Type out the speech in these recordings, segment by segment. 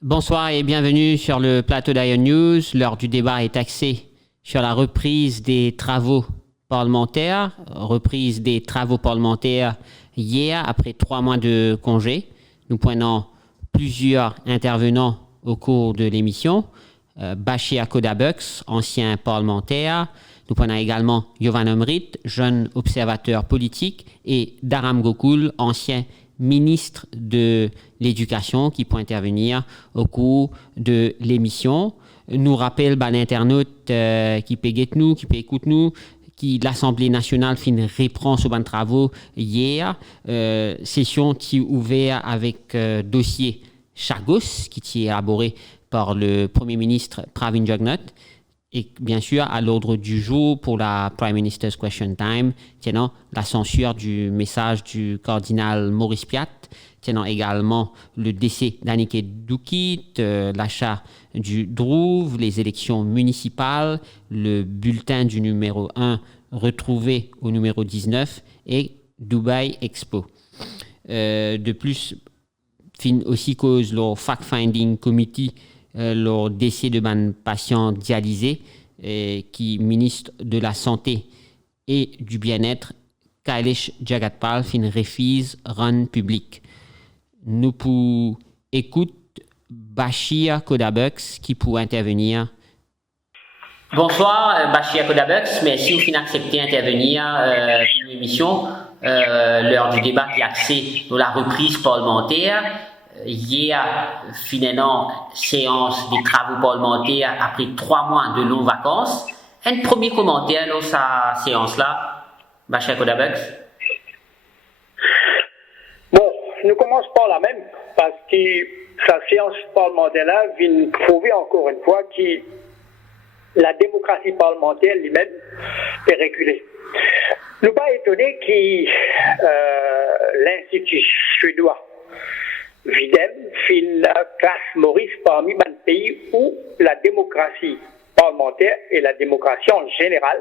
Bonsoir et bienvenue sur le plateau d'Ion News. L'heure du débat est axée sur la reprise des travaux parlementaires. Reprise des travaux parlementaires hier, après 3 mois de congé. Nous prenons plusieurs intervenants au cours de l'émission. Bashir Kodabux, ancien parlementaire. Nous prenons également Yovan Omrit, jeune observateur politique, et Dharam Gokul, ancien ministre de l'Éducation, qui peut intervenir au cours de l'émission. Nous rappelle l'internaute qui peut nous, qui peut écouter nous, qui l'Assemblée nationale fait une réponse aux travaux hier. Session qui ouverte avec dossier Chagos, qui est élaboré par le Premier ministre Pravin Jugnauth. Et bien sûr, à l'ordre du jour pour la Prime Minister's Question Time, tenant la censure du message du cardinal Maurice Piat, tenant également le décès d'Anneke Doukit, l'achat du Drouv, les élections municipales, le bulletin du numéro 1 retrouvé au numéro 19 et Dubai Expo. De plus, fin aussi cause le fact-finding committee leur décès de ban patient dialysé qui ministre de la Santé et du Bien-être Kailesh Jagatpal fin refuse run public. Nous pour écoute Bashir Kodabux qui pour intervenir. Bonsoir Bashir Kodabux, merci au fin d'accepter d'intervenir pour l'émission. L'heure du débat qui est axée sur la reprise parlementaire. Hier, finalement, séance des travaux parlementaires après 3 mois de longues vacances. Un premier commentaire dans sa séance-là, Bashir Kodabux. Bon, nous commençons par la même, parce que sa séance parlementaire-là vient prouver encore une fois que la démocratie parlementaire lui-même est reculée. Nous pas étonnés que l'Institut suédois Videm fin classe Maurice parmi les pays où la démocratie parlementaire et la démocratie en général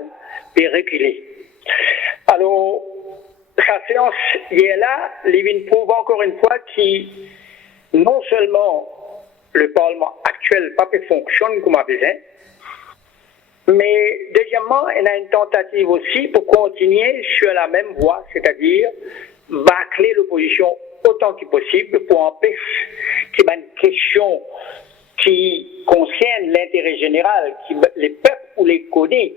est reculée. Alors, sa séance hier là, Lévin prouve encore une fois que non seulement le Parlement actuel pas fonctionne comme à besoin, mais deuxièmement, il y a une tentative aussi pour continuer sur la même voie, c'est-à-dire bâcler l'opposition autant que possible pour empêcher qu'il y ait une question qui concerne l'intérêt général, les peuples ou les connaît,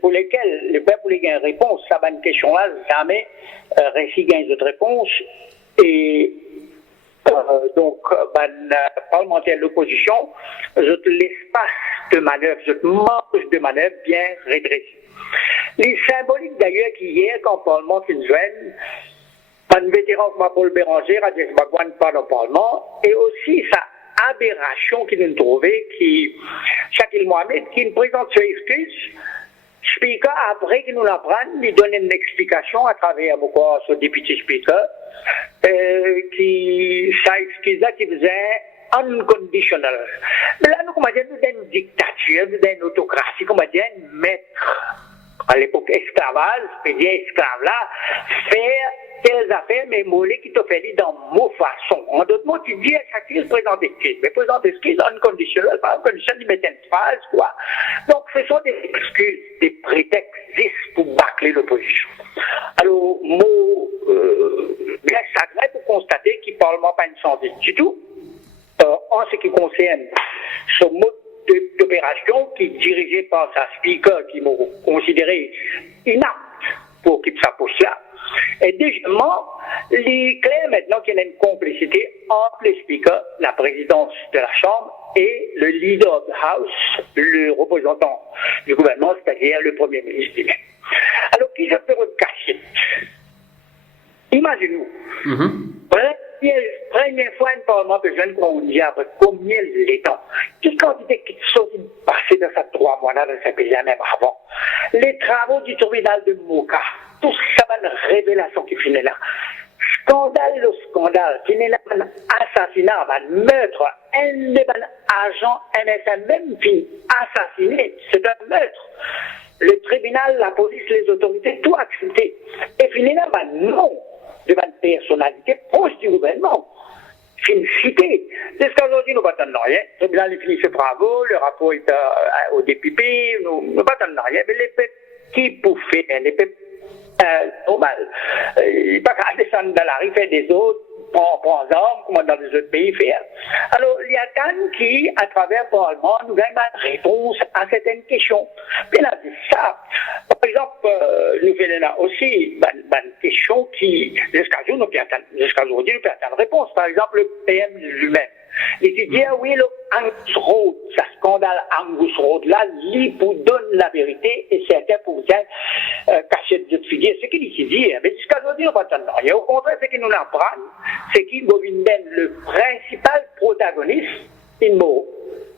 pour lesquels les peuples ont une réponse, ça une question-là, jamais réussi gagne cette réponse. Et donc, parlementaire de l'opposition, je te l'espace de manœuvre, je te marge de manœuvre bien redressé. Les symboliques d'ailleurs qu'hier, quand le Parlement s'injoigne, un vétéran comme Paul Béranger a dit pas dans le Parlement, et aussi sa aberration qu'il nous trouvait, qui, Shakil Mohamed, qui nous présente ses excuses, speaker, après qu'il nous l'apprenne, lui donne une explication à travers ce député speaker, qui, sa excuse-là, qui faisait unconditional. Mais là, nous, comment dire, nous avons une dictature, nous avons une autocratie, comment dire, un maître, à l'époque esclavage, c'est-à-dire esclave là, faire telles affaires, mais mollets qui te fait dire dans mot façon. En d'autres mots, tu dis à chacun présente excuse. Mais présente excuse unconditional, pas unconditional, il met une phrase, quoi. Donc, ce sont des excuses, des prétextes pour bâcler l'opposition. Alors, bien, ça devrait pour constater qu'il ne parle pas une santé du tout. En ce qui concerne ce mode d'opération qui est dirigé par sa speaker qui m'a considéré inapte pour occuper sa poste-là. Et deuxièmement, il est clair maintenant qu'il y a une complicité entre les speakers, la présidence de la Chambre et le leader of the House, le représentant du gouvernement, c'est-à-dire le Premier ministre lui-même. Alors, qui se fait une cachette? Imaginez-nous. Première fois, un Parlement de jeunes qu'on dit après combien les temps. Quelle quantité qui sont passées dans ces 3 mois-là dans ce pays, même avant. Les travaux du tribunal de Moka, tout ça va une révélation qui finit là. Scandale le scandale, finit là, un assassinat, un meurtre, un agent NSM même finit assassiné, c'est un meurtre. Le tribunal, la police, les autorités, tout accepté. Et finit là, non. Devant une personnalité proche du gouvernement. Féliciter Jusqu'à aujourd'hui, nous ne battons rien. Le tribunal finit ses travaux, le rapport est au député, nous ne battons rien. Mais les peuples qui pour faire, les peuples normal. Il n'y a pas qu'à descendre dans la rue, faire des autres, prendre des armes, comme dans les autres pays faire. Alors, il y a tant qui, à travers le Parlement, nous avons une réponse à certaines questions. Puis là, ça, par exemple, nous venons aussi une question qui, jusqu'à aujourd'hui, nous pouvons attendre réponse. Par exemple, le PM lui-même. Il dit, oui, le Angus Road, ce scandale Angus Road là, lui pour donner la vérité et certains pour dire cacher de figure. Ce qu'il dit, mais jusqu'à aujourd'hui, on ne pas rien. Au contraire, ce qu'il nous apprend, c'est qu'il est le principal protagoniste,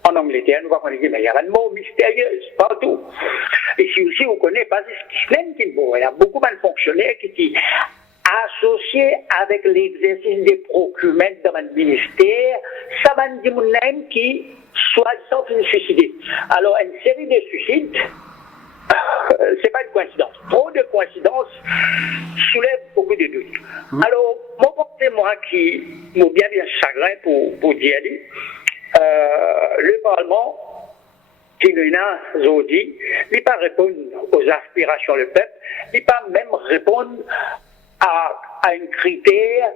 en Angleterre, nous allons dire, mais il y a un mot mystérieux partout. Ici aussi, on connaît pas ce qu'il y a beaucoup de fonctionnaires qui associé avec l'exercice des procurements dans le ministère, ça va dire qui soi-disant se suicider. Alors, une série de suicides, c'est pas une coïncidence. Trop de coïncidences soulèvent beaucoup de doutes. Alors, moi qui m'a bien chagrin pour dire, le Parlement, qui nous a aujourd'hui, il ne peut pas répondre aux aspirations du peuple, il ne peut pas même répondre à un critère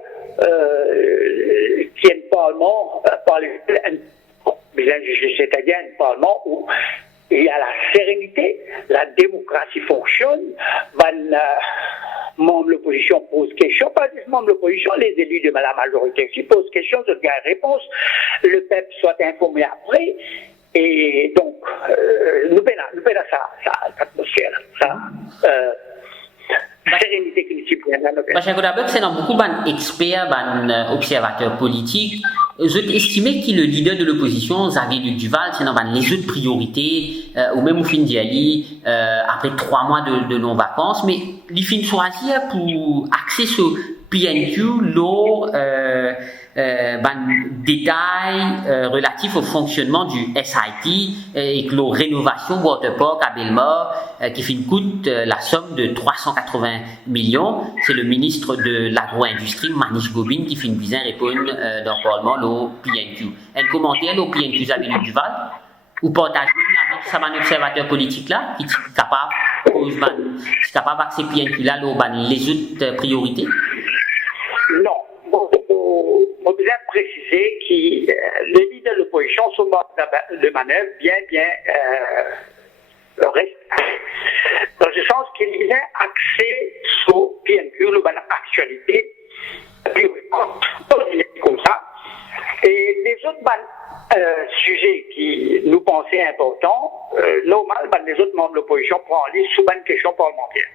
qui est un Parlement, c'est-à-dire un Parlement où il y a la sérénité, la démocratie fonctionne, membres de l'opposition posent question, pas juste membres de l'opposition, les élus de la majorité aussi posent question, je gagne réponse, le peuple soit informé après, et donc, nous payons ça, atmosphère, ça. Sérénité qui parce que d'abord, c'est dans beaucoup d'experts, d'observateurs politiques. Je estimais que le leader de l'opposition, Xavier Luc Duval, c'est dans les autres priorités, ou même au fin d'y après 3 mois de non-vacances, mais il finit choisir pour axer sur PNQ, l'eau, détails relatifs au fonctionnement du SIT et que la rénovation Waterpark à Belmore qui fait une coûte la somme de 380 millions. C'est le ministre de l'agro-industrie, Manish Gobin, qui fait une visite répondre dans le Parlement au PNQ. Un commentaire au PNQ, Xavier Luc Duval, ou partager avec un observateur politique là, qui est capable d'accéder PNQ là, les autres priorités? Non. On doit préciser que les leaders de l'opposition sont de manœuvre bien restreints. Dans ce sens qu'il y a accès sur PNQ, l'actualité, comme ça. Et les autres sujets qui nous pensaient importants, normal, les autres membres de l'opposition prennent sous une question parlementaire.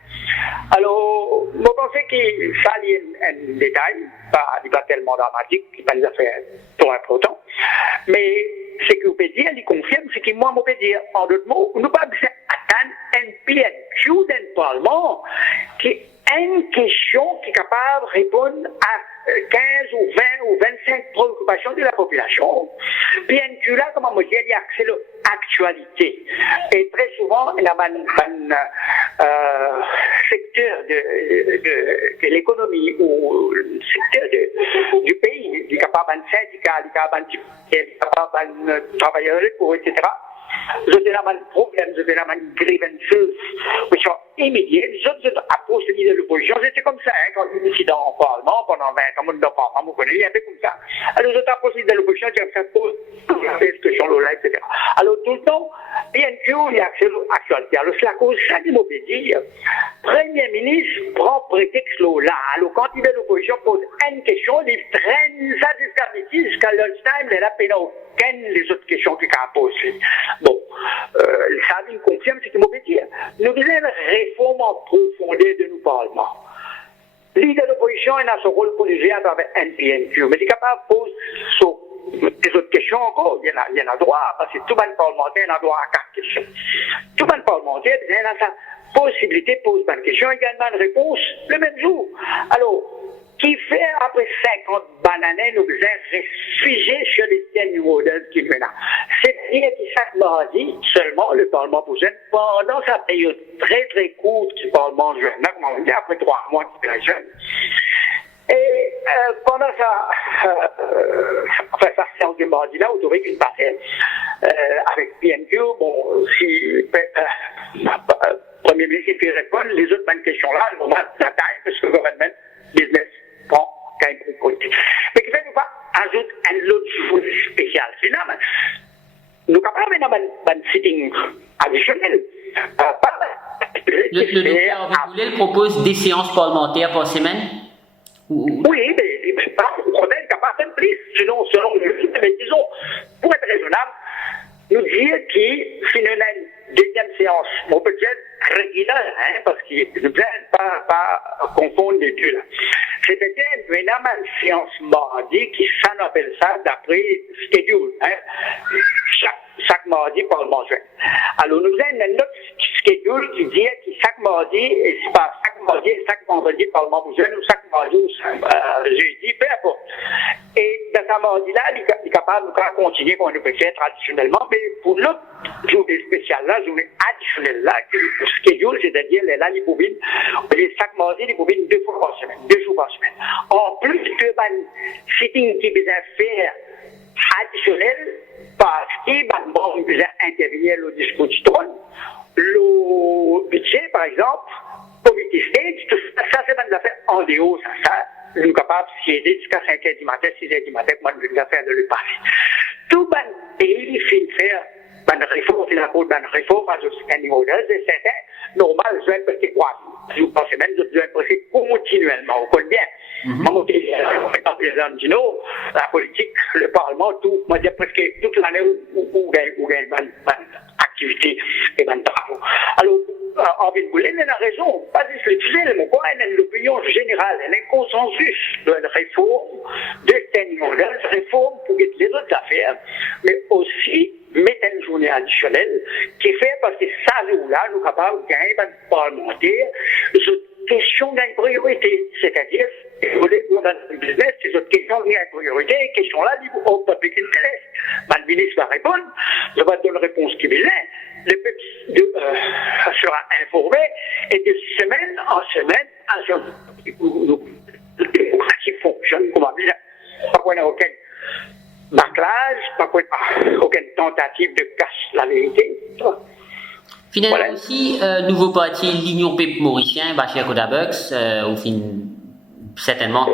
Alors, je pense que ça, il y a un détail, pas tellement dramatique, pas des affaires trop importantes, mais ce que vous pouvez dire, il confirme ce que moi, je peux dire. En d'autres mots, nous ne pouvons pas attendre un PNQ d'un Parlement qui est une question qui est capable de répondre à 15 ou 20 ou 25 préoccupations de la population. PNQ là, comme on dit, il y a accès à l'actualité. Et très souvent, il y a un secteur de l'économie ou le secteur du pays, il est capable d'un syndicat, il est capable d'un travailleur locaux, etc. Je te un problème, je te une grievances qui sont immédiates. Je approche de l'opposition. C'était comme ça, quand je suis dans le Parlement, pendant 20 ans, dans le Parlement, vous connaissez, un peu comme ça. Alors, je t'approche de l'opposition, je fais pose cette question-là, etc. Alors, tout le temps, PNQ, il y a accès à l'actualité. Alors, c'est la cause, ça qui m'a dit, Premier ministre prend prétexte là. Alors, quand il est l'opposition, pose une question, il traîne ça jusqu'à midi, jusqu'à lunchtime, il a pénal. Les autres questions qu'il a posées. Bon, ça nous confirme ce qu'il m'a dit. Nous avons une réforme en profondeur de nos parlements. Leader de l'opposition, il a son rôle pour juger à travers un PNQ, mais il est capable de poser des autres questions encore. Il y en a droit, parce que tout le monde parlementaire a droit à 4 questions. Tout le monde parlementaire, il a sa possibilité de poser une question, également une réponse le même jour. Alors, qui fait après 50 bananes, nous avons réfugiés sur les tiennes modèles qui viennent. C'est-à-dire que chaque mardi, seulement le Parlement jeune, pendant sa période très très courte du Parlement jeune, comme on dit, après 3 mois qu'il est jeune. Et pendant enfin, ça séance de mardi là, vous trouvez qu'une partie avec PNQ, bon, si Premier ministre fait répondre, les autres bonnes questions-là, elles vont mettre la taille, parce que le gouvernement, business, prend quand même une politique. Mais qui fait nous pas ajoute un autre jour spécial. Finalement, nous sommes capables d'un sitting additionnel. Le docteur propose des séances parlementaires par semaine? Oui, mais on est capable de plus. Sinon, selon le mais disons, pour être raisonnable, nous dire que si nous avons une deuxième séance, on peut dire régulière, hein, parce que nous ne pas confondre les deux. C'est-à-dire, nous avons une séance mardi qui s'appelle ça d'après schedule. Hein. Chaque mardi parlementaire. Alors, nous avons un autre schedule qui dit que chaque mardi, et c'est pas chaque vendredi parlementaire, ou chaque mardi, ou jeudi, peu importe. Et dans ce mardi-là, il est capable de continuer comme on peut faire traditionnellement, mais pour l'autre journée spéciale, la journée additionnelle, là, le schedule, c'est-à-dire les là, les bobines, chaque mardi, les bobines 2 fois par semaine, 2 jours par semaine. En plus de sitting qui besoin faire additionnel, parce que bon, besoin intervenir au discours du trône, le budget, par exemple, comité stage, tout ça, c'est pas de affaire en dehors, ça, nous sommes capables de s'aider jusqu'à 5h du matin, 6h du matin, comme nous avons fait de le passé. Tout le pays finit faire une réforme, il a pour une réforme, à un niveau de c'est certain, normal, je vais passer 3 jours par semaine, je vais passer continuellement, vous connaissez bien. La politique, le Parlement, tout, moi, je dis presque toute l'année où il y a une activité et une travaux. Alors, en Ville-Boulin, il a raison, pas difficile, mais quoi, il y a l'opinion générale, il y a un consensus de la réforme, de standing model, réforme pour les autres affaires, mais aussi mettre une journée additionnelle qui fait parce que ça jour-là, nous sommes capables de gagner un parlementaire, cette question d'une priorité, c'est-à-dire, dans le business, ces autres questions d'une priorité, les questions-là, au public interest. Le ministre va répondre, je vais donner une réponse qui vient, le peuple sera informé, et de semaine en semaine, la démocratie fonctionne comme on dit, pas qu'on n'a aucun bâclage, pas qu'on n'a aucune tentative de cacher la vérité. Finalement voilà. Aussi, nouveau parti, l'Union Peuple Mauricien, Bachir Kodabux, au fin certainement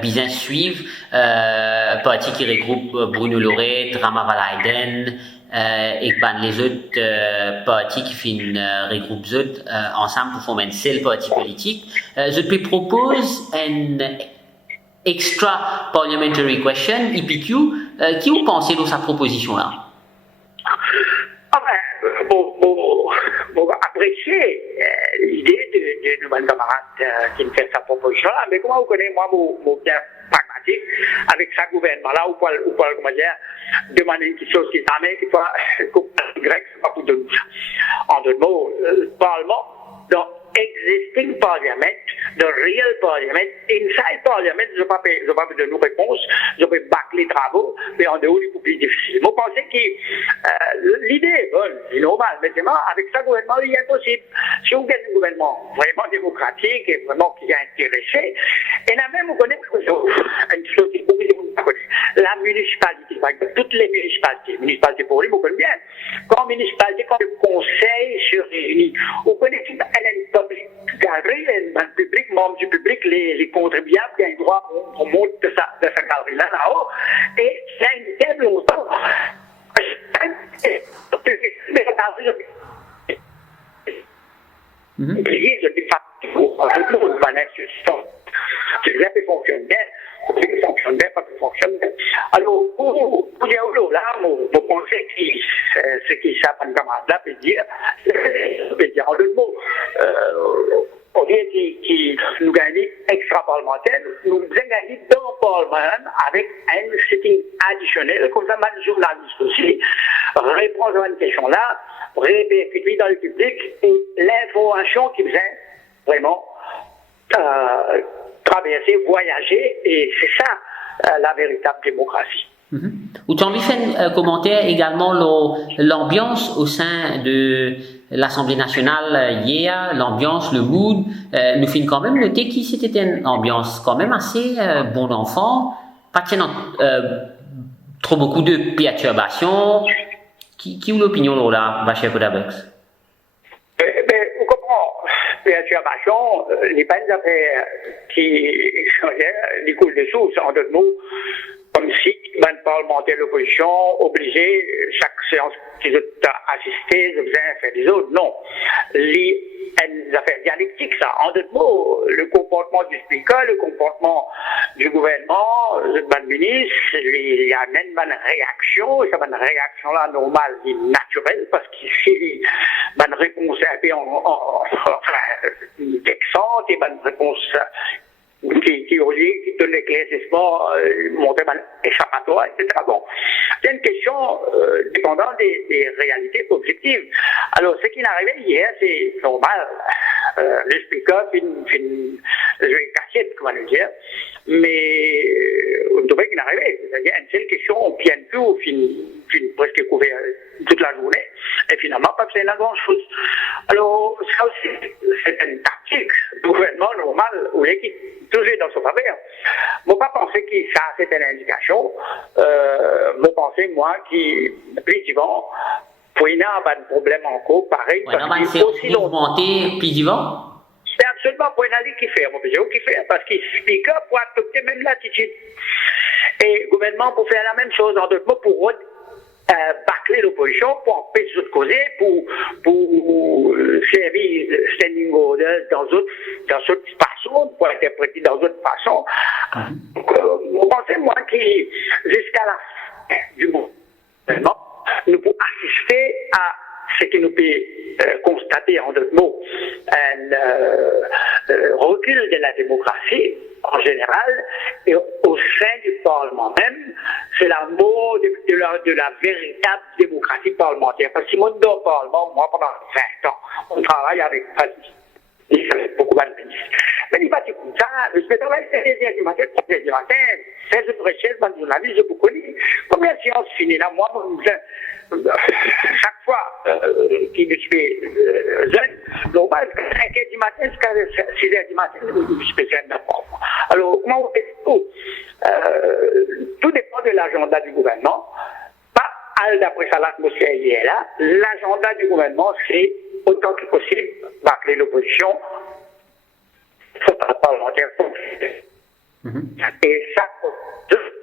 bien suivre, parti qui regroupe Bruno Loré, Drama Valaiden, et les autres partis qui regroupent les autres ensemble pour former un seul parti politique. Je te propose un extra parliamentary question, EPQ. Qui vous pensez de sa proposition-là? Bon, apprécier l'idée de nouvelle camarade qui me fait sa proposition-là, mais comment vous connaissez, moi, mon bien pragmatique, avec sa gouvernement-là, ou pas, comment dire, demander une chose qui est amène, qui soit grec, c'est pas pour de nous. En d'autres mots, le Parlement, dans existing parliament, the real parliament, inside parliament, je ne peux pas de nous réponse, je peux bâcler les travaux, mais en dehors, c'est plus difficile. Moi, je pense que l'idée est bonne, c'est normal, mais avec ça, gouvernement, il est impossible. Si vous avez un gouvernement vraiment démocratique et vraiment qui est intéressé, et là même, vous connaissez une chose qui beaucoup de monde connaît, la municipalité, par exemple, toutes les municipalités pour lui, vous connaissez bien. Quand municipalité, quand le conseil se réunit, vous connaissez un public galerie, un public, membre du public, les contribuables qui ont le droit au monte de sa galerie-là, là-haut, et c'est une table longtemps. Alors, pour dire là, vous pensez ce qui s'appelle comme là, peut dire en deux mots, on dit qu'il nous gagne extra-parlementaire, nous avons gagné dans le Parlement avec un sitting additionnel, comme ça, le journaliste aussi, répondre à une question-là, répercuter dans le public, et l'information qui faisait vraiment traverser, voyager, et c'est ça la véritable démocratie. Vous avez fait un commentaire également l'ambiance au sein de l'Assemblée nationale hier, l'ambiance, le mood. Nous finissons quand même noter que c'était une ambiance quand même assez bon enfant. pas trop beaucoup de perturbations. Qui est l'opinion là, Bachir Kodabex? On comprend. Perturbation, les pas des affaires qui coulent des sources, en d'autres mots, comme si un parlementaire de l'opposition obligé, chaque séance qu'ils ont assisté, ils faisaient faire des autres. Non. Les affaires dialectiques, ça. En d'autres mots, le comportement du speaker, le comportement du gouvernement, du ministre, il y a même une réaction, et cette réaction-là, normale et naturelle, parce qu'ici, une réponse un peu vexante, et une réponse qui donne l'éclaircissement, montrer un échappatoire, etc. Bon, c'est une question dépendant des réalités objectives. Alors, ce qui est arrivé hier, c'est normal. Le speaker fait une cassette, comment le dire, mais on trouvait qu'il est arrivé. C'est-à-dire, une seule question, on vient tout, fin presque couvert toute la journée, et finalement, pas faire la grande-chose. Alors, ça aussi, c'est une tactique du gouvernement normal, où l'équipe toujours dans son faveur. Moi, pas penser que ça, c'est une indication. Moi, penser, moi, qui, plus vivant, pour y avoir un problème en cours, pareil. Ouais, parce qu'il aussi monter plus vivant. C'est absolument pour une année qui fait, mon président, qui fait, parce qu'il speaker pour adopter même l'attitude. Et le gouvernement pour faire la même chose, en d'autres mots, pour bâcler l'opposition, pour empêcher les autres causer, pour servir standing orders dans d'autres façons, pour interpréter dans d'autres façons. Vous pensez, moi, que jusqu'à la fin du gouvernement, nous pouvons assister à ce que nous pouvons constater, en d'autres mots, un recul de la démocratie en général, et au sein du Parlement même, c'est la mort de la véritable démocratie parlementaire. Parce que moi, dans le Parlement, moi, pendant 20 ans, on travaille avec beaucoup de ministres. Mais il va dire comme ça, je travaille 16h du matin, 3h du matin, 16 de recherche, dans le journaliste, je vous connais. Combien de séances finies là, moi, chaque fois qu'il me fait jeune, normal, 5h du matin jusqu'à 6h du matin, je fais jeune d'abord. Alors, comment on fait tout? Tout dépend de l'agenda du gouvernement. Pas d'après ça, l'atmosphère est là. L'agenda du gouvernement, c'est autant que possible bâcler l'opposition. Parlementaire. Et ça,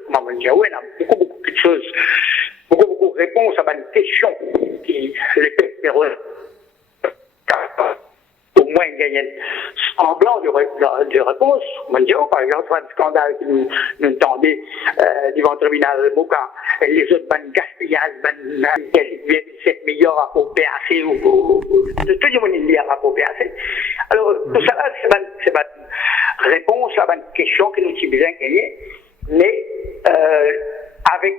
comment on dit, oui, il y a beaucoup de choses, beaucoup de réponses à une question qui les pèlerins au moins gagnent semblant de réponse. On dit, par exemple, un scandale qui nous tendait devant le tribunal Boca, les autres gaspillage, 7 milliards rapport PAC, ou tout le monde dit rapport PAC. Alors, tout ça, c'est ma réponse à une question que nous avons besoin de gagner, mais avec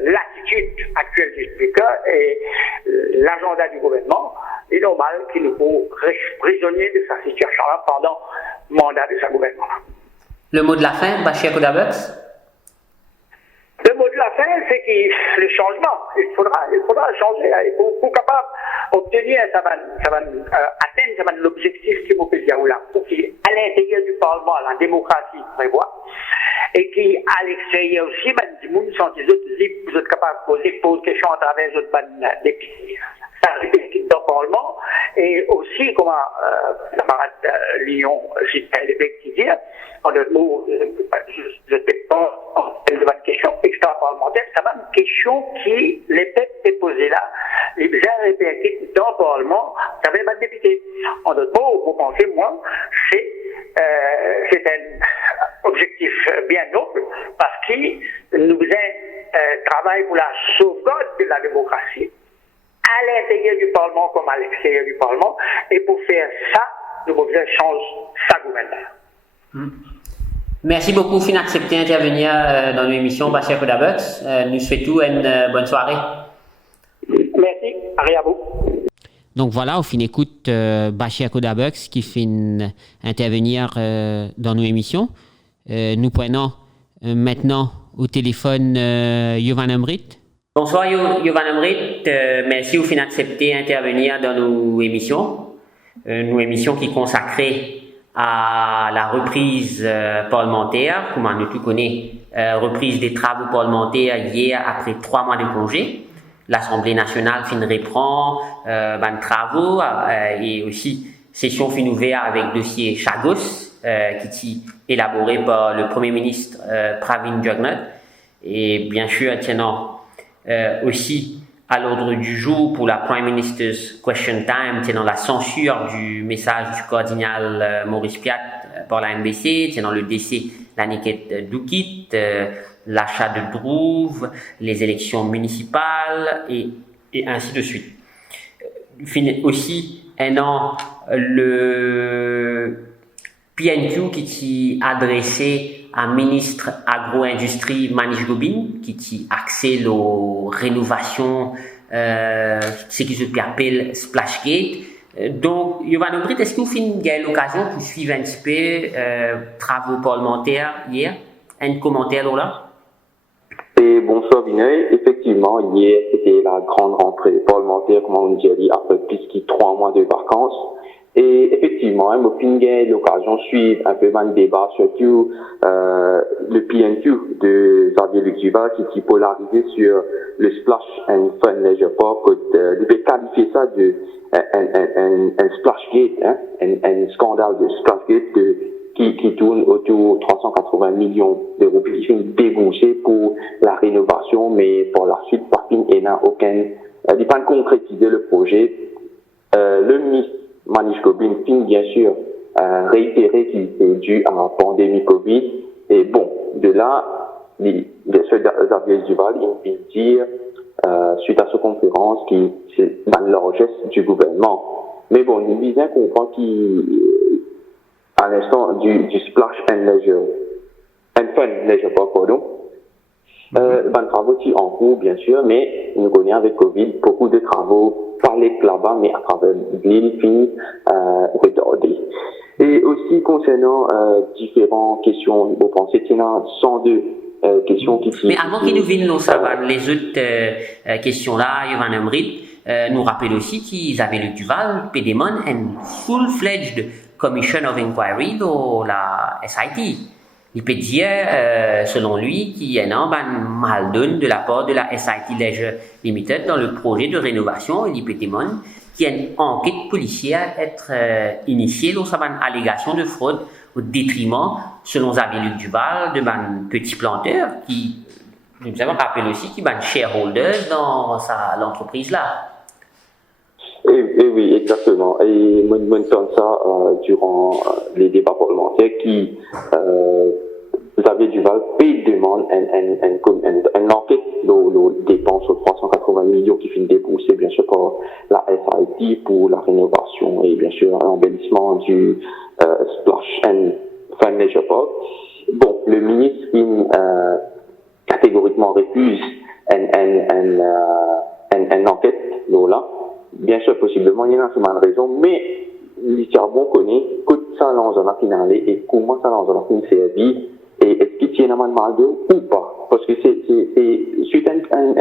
l'attitude actuelle du speaker et l'agenda du gouvernement, il est normal qu'il nous faut rester prisonniers de sa situation-là pendant le mandat de sa gouvernement. Le mot de la fin, Bachir Kodabex? Le mot de la fin, c'est que le changement, il faudra changer. Pour capable obtenir, ça va atteindre l'objectif que vous pouvez dire là. Pour qu'à l'intérieur du Parlement, la démocratie prévoit, et qu'à l'extérieur aussi, du monde sont des autres libres, vous êtes capables de poser des questions à travers les autres députés. Ça répète dans le Parlement, et aussi, comme le camarade Lyon, c'est un qui dit, en d'autres mots, je ne sais pas, c'est une question extra-parlementaire, c'est une question qui, les peuples est posée là, les gens répétés dans le Parlement, ça va être député. En d'autres mots, vous pensez, moi, c'est un objectif bien noble, parce qu'il nous travaille pour la sauvegarde de la démocratie, à l'intérieur du Parlement comme à l'extérieur du Parlement, et pour faire ça, nous devons changer sa gouvernement. Merci beaucoup d'accepter d'intervenir dans l'émission Bachir Kodabex. Nous souhaitons une bonne soirée. Merci, à vous. Donc voilà, au fin écoute Bachir Kodabex qui fait intervenir dans nos émissions. Nous prenons maintenant au téléphone Yovan Amrit. Bonsoir Yovan Amrit, merci au fin d'accepter d'intervenir dans nos émissions qui consacrées à la reprise parlementaire, comme nous tout connaissons reprise des travaux parlementaires hier après 3 mois de congé. L'Assemblée nationale fin reprend les travaux et aussi session fin ouverte avec dossier Chagos qui est élaboré par le Premier ministre Pravin Jugnauth et bien sûr tenant aussi à l'ordre du jour pour la Prime Minister's Question Time, tenant la censure du message du cardinal Maurice Piat par la NBC, tenant le décès d'Aniket Doukit, l'achat de Drouve, les élections municipales et ainsi de suite. Aussi, un an, le PNQ qui est adressé à ministre agro-industrie Manish Gobin, qui est axé la rénovation, ce qui se appelle Splashgate. Donc, Yovan Obrit, est-ce que vous avez l'occasion de suivre un petit peu travaux parlementaires hier? Un commentaire là? Et bonsoir Vinay, effectivement, hier c'était la grande rentrée parlementaire, comme on dit, après plus de 3 mois de vacances. Et effectivement, moi, j'ai l'occasion de suivre un peu le débat, surtout le PNQ de Xavier Luc Duval qui est polarisé sur le Splash and Fun Leisure Park. Il peut qualifier ça de un Splashgate, hein, un scandale de Splashgate qui tourne autour de 380 millions d'euros, qui sont déboursés pour la rénovation, mais pour la suite, il n'a aucun, il n'a pas concrétisé le projet. Le ministre Manish Gobin bien sûr réitéré qu'il est dû à la pandémie Covid. Et bon, de là, bien sûr, Xavier Duval, il veut dire, suite à cette conférence, qui c'est la largesse du gouvernement. Mais bon, il vise à comprendre qu'à l'instant du Splash and Fun Leisure Park, pardon, travaux qui en cours, bien sûr, mais nous connaissons avec Covid beaucoup de travaux, pas les là-bas, mais à travers l'île, fini, retardés. Et aussi concernant différentes questions, vous pensez qu'il y en a 102 questions qui... Mais avant qu'il nous vienne les autres questions-là, Yovan Obrit, nous rappelle aussi qu'ils avaient le Duval, Pédémon, un full-fledged Commission of Inquiry dans la SIT. Il peut dire, selon lui, qu'il y a un mal donne de la part de la SIT Leisure Limited dans le projet de rénovation et l'IPTMON, qui a une enquête policière être initiée dans sa allégation de fraude au détriment, selon Xavier Luc Duval, de petit planteur qui, nous avons rappelé aussi, qui est shareholder dans l'entreprise là. Et oui, exactement. Et moi, ça durant les débats parlementaires qui Xavier Duval demande une enquête de dépenses aux 380 millions qui finit déboursé bien sûr par la SIT pour la rénovation et bien sûr l'embellissement du Splash and Fun Leisure Park. Bon, le ministre catégoriquement refuse une enquête là. Bien sûr, possiblement, il y a une raison, mais l'histoire bon connaît que ça lance dans la finale et comment ça lance dans la finale servi et est-ce qu'il tient un mal de ou pas. Parce que c'est suite à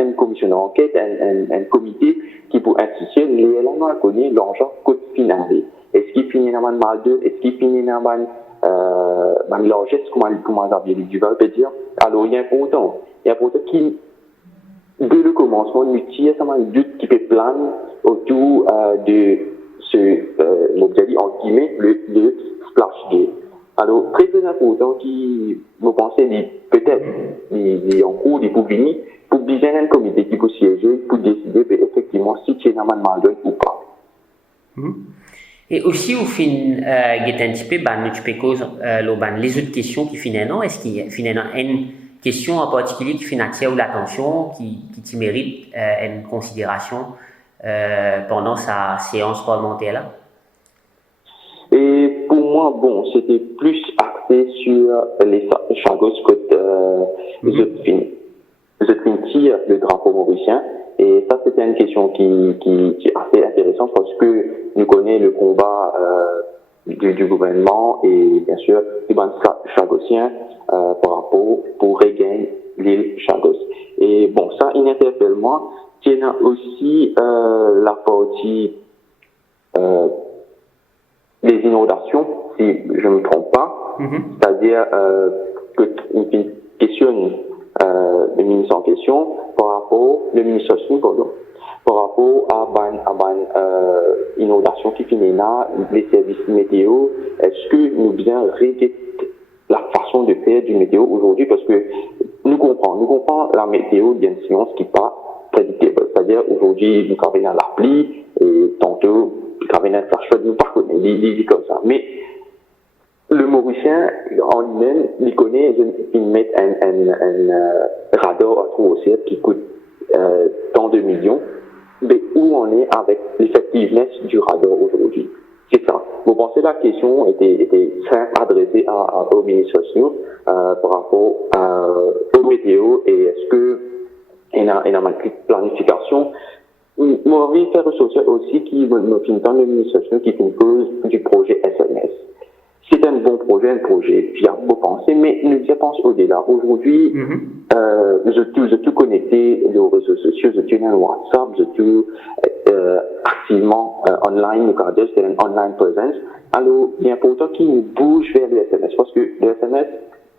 une commission d'enquête, un comité qui pour instituer, les éléments connaît l'enjeu que finale. Est-ce qu'il finit un mal de, est-ce qu'il finit un mal largesse, comment Xavier Duval peut dire. Alors, il y a un pourtant qui dès le commencement, nous tire un doute qui peut planer autour de ce, en guillemets, le Splashgate. Alors, très important qui, vous pensez, peut-être, il est en cours, il peut venir, pour bien un comité qui peut siéger, pour décider, effectivement, si c'est un mal ou pas. Et aussi, au fin, il y a un petit peu, les autres questions qui finalement, est-ce qu'il y a finalement une question en particulier qui attire l'attention, qui mérite une considération pendant sa séance parlementaire là? Et pour moi, bon, c'était plus axé sur les Chagos que les autres tirent le drapeau mauricien. Et ça, c'était une question qui est assez intéressante parce que nous connaissons le combat du gouvernement et bien sûr du ban chagosien par rapport pour regagner l'île Chagos. Et bon, ça, il interpelle moi. Il y a aussi la partie des inondations, si je ne me trompe pas, c'est-à-dire que questionne le ministre en question par rapport, le ministre pardon, par rapport à inondation qui finit là, les services météo, est-ce que nous bien régler la façon de faire du météo aujourd'hui, parce que nous comprenons la météo, il y a une science qui n'est pas prédictable. C'est-à-dire, aujourd'hui, nous travaillons à la pluie, et tantôt, nous travaillons à la flash, nous par contre, il comme ça. Mais, le Mauricien, en lui-même, il connaît, il met un radar à trou au ciel qui coûte tant de millions. Mais où on est avec l'effectiveness du radar aujourd'hui? C'est ça. Vous pensez que la question était simple adressée aux ministres sociaux par rapport aux météo, et est-ce que il y a une planification? Moi, envie de faire ressortir aussi qui me finit dans le ministre social qui est une cause du projet SMS. C'est un bon projet, un projet fiable, vous pensez, mais nous y pensons au-delà. Aujourd'hui, je suis connecté aux réseaux sociaux, je suis dans WhatsApp, je suis activement online, c'est une online présence. Alors, il est important qu'il nous bouge vers le SMS, parce que le SMS,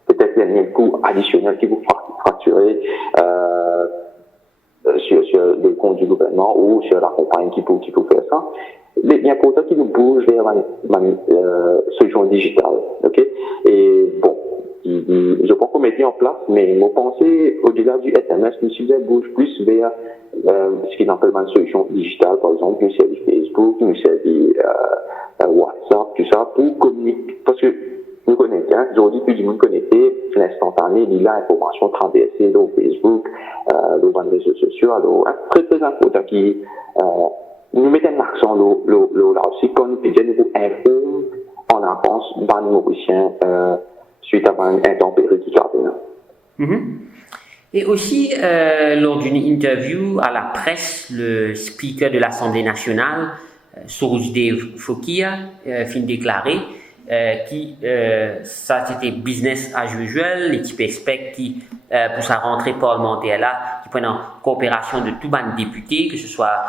peut-être il y a un coût additionnel qui vous fracturer sur le compte du gouvernement ou sur la compagnie qui peut faire ça. Il est important qu'il nous bouge vers une solution digitale, ok? Et bon, je pense qu'on met en place, mais mon pensée, au-delà du SMS, nous bouge plus vers ce qu'on appelle une solution digitale, par exemple, nous servir Facebook, nous servir WhatsApp, tout ça, pour communiquer, parce que nous connectons, aujourd'hui, tout le monde connecté, l'instantané, il y a l'information traversée dans Facebook, dans les réseaux sociaux, alors, très, très important qui, nous mettons un accent là aussi, quand nous faisons nous informer en avance dans nos Mauriciens, suite à une intempérie qui arrive. Et aussi, lors d'une interview à la presse, le speaker de l'Assemblée nationale, Sorojdev Fokia, fin déclaré ça c'était business as usual, l'équipe expect qui pour sa rentrée parlementaire là, qui prennent en coopération de tout ban de députés, que ce soit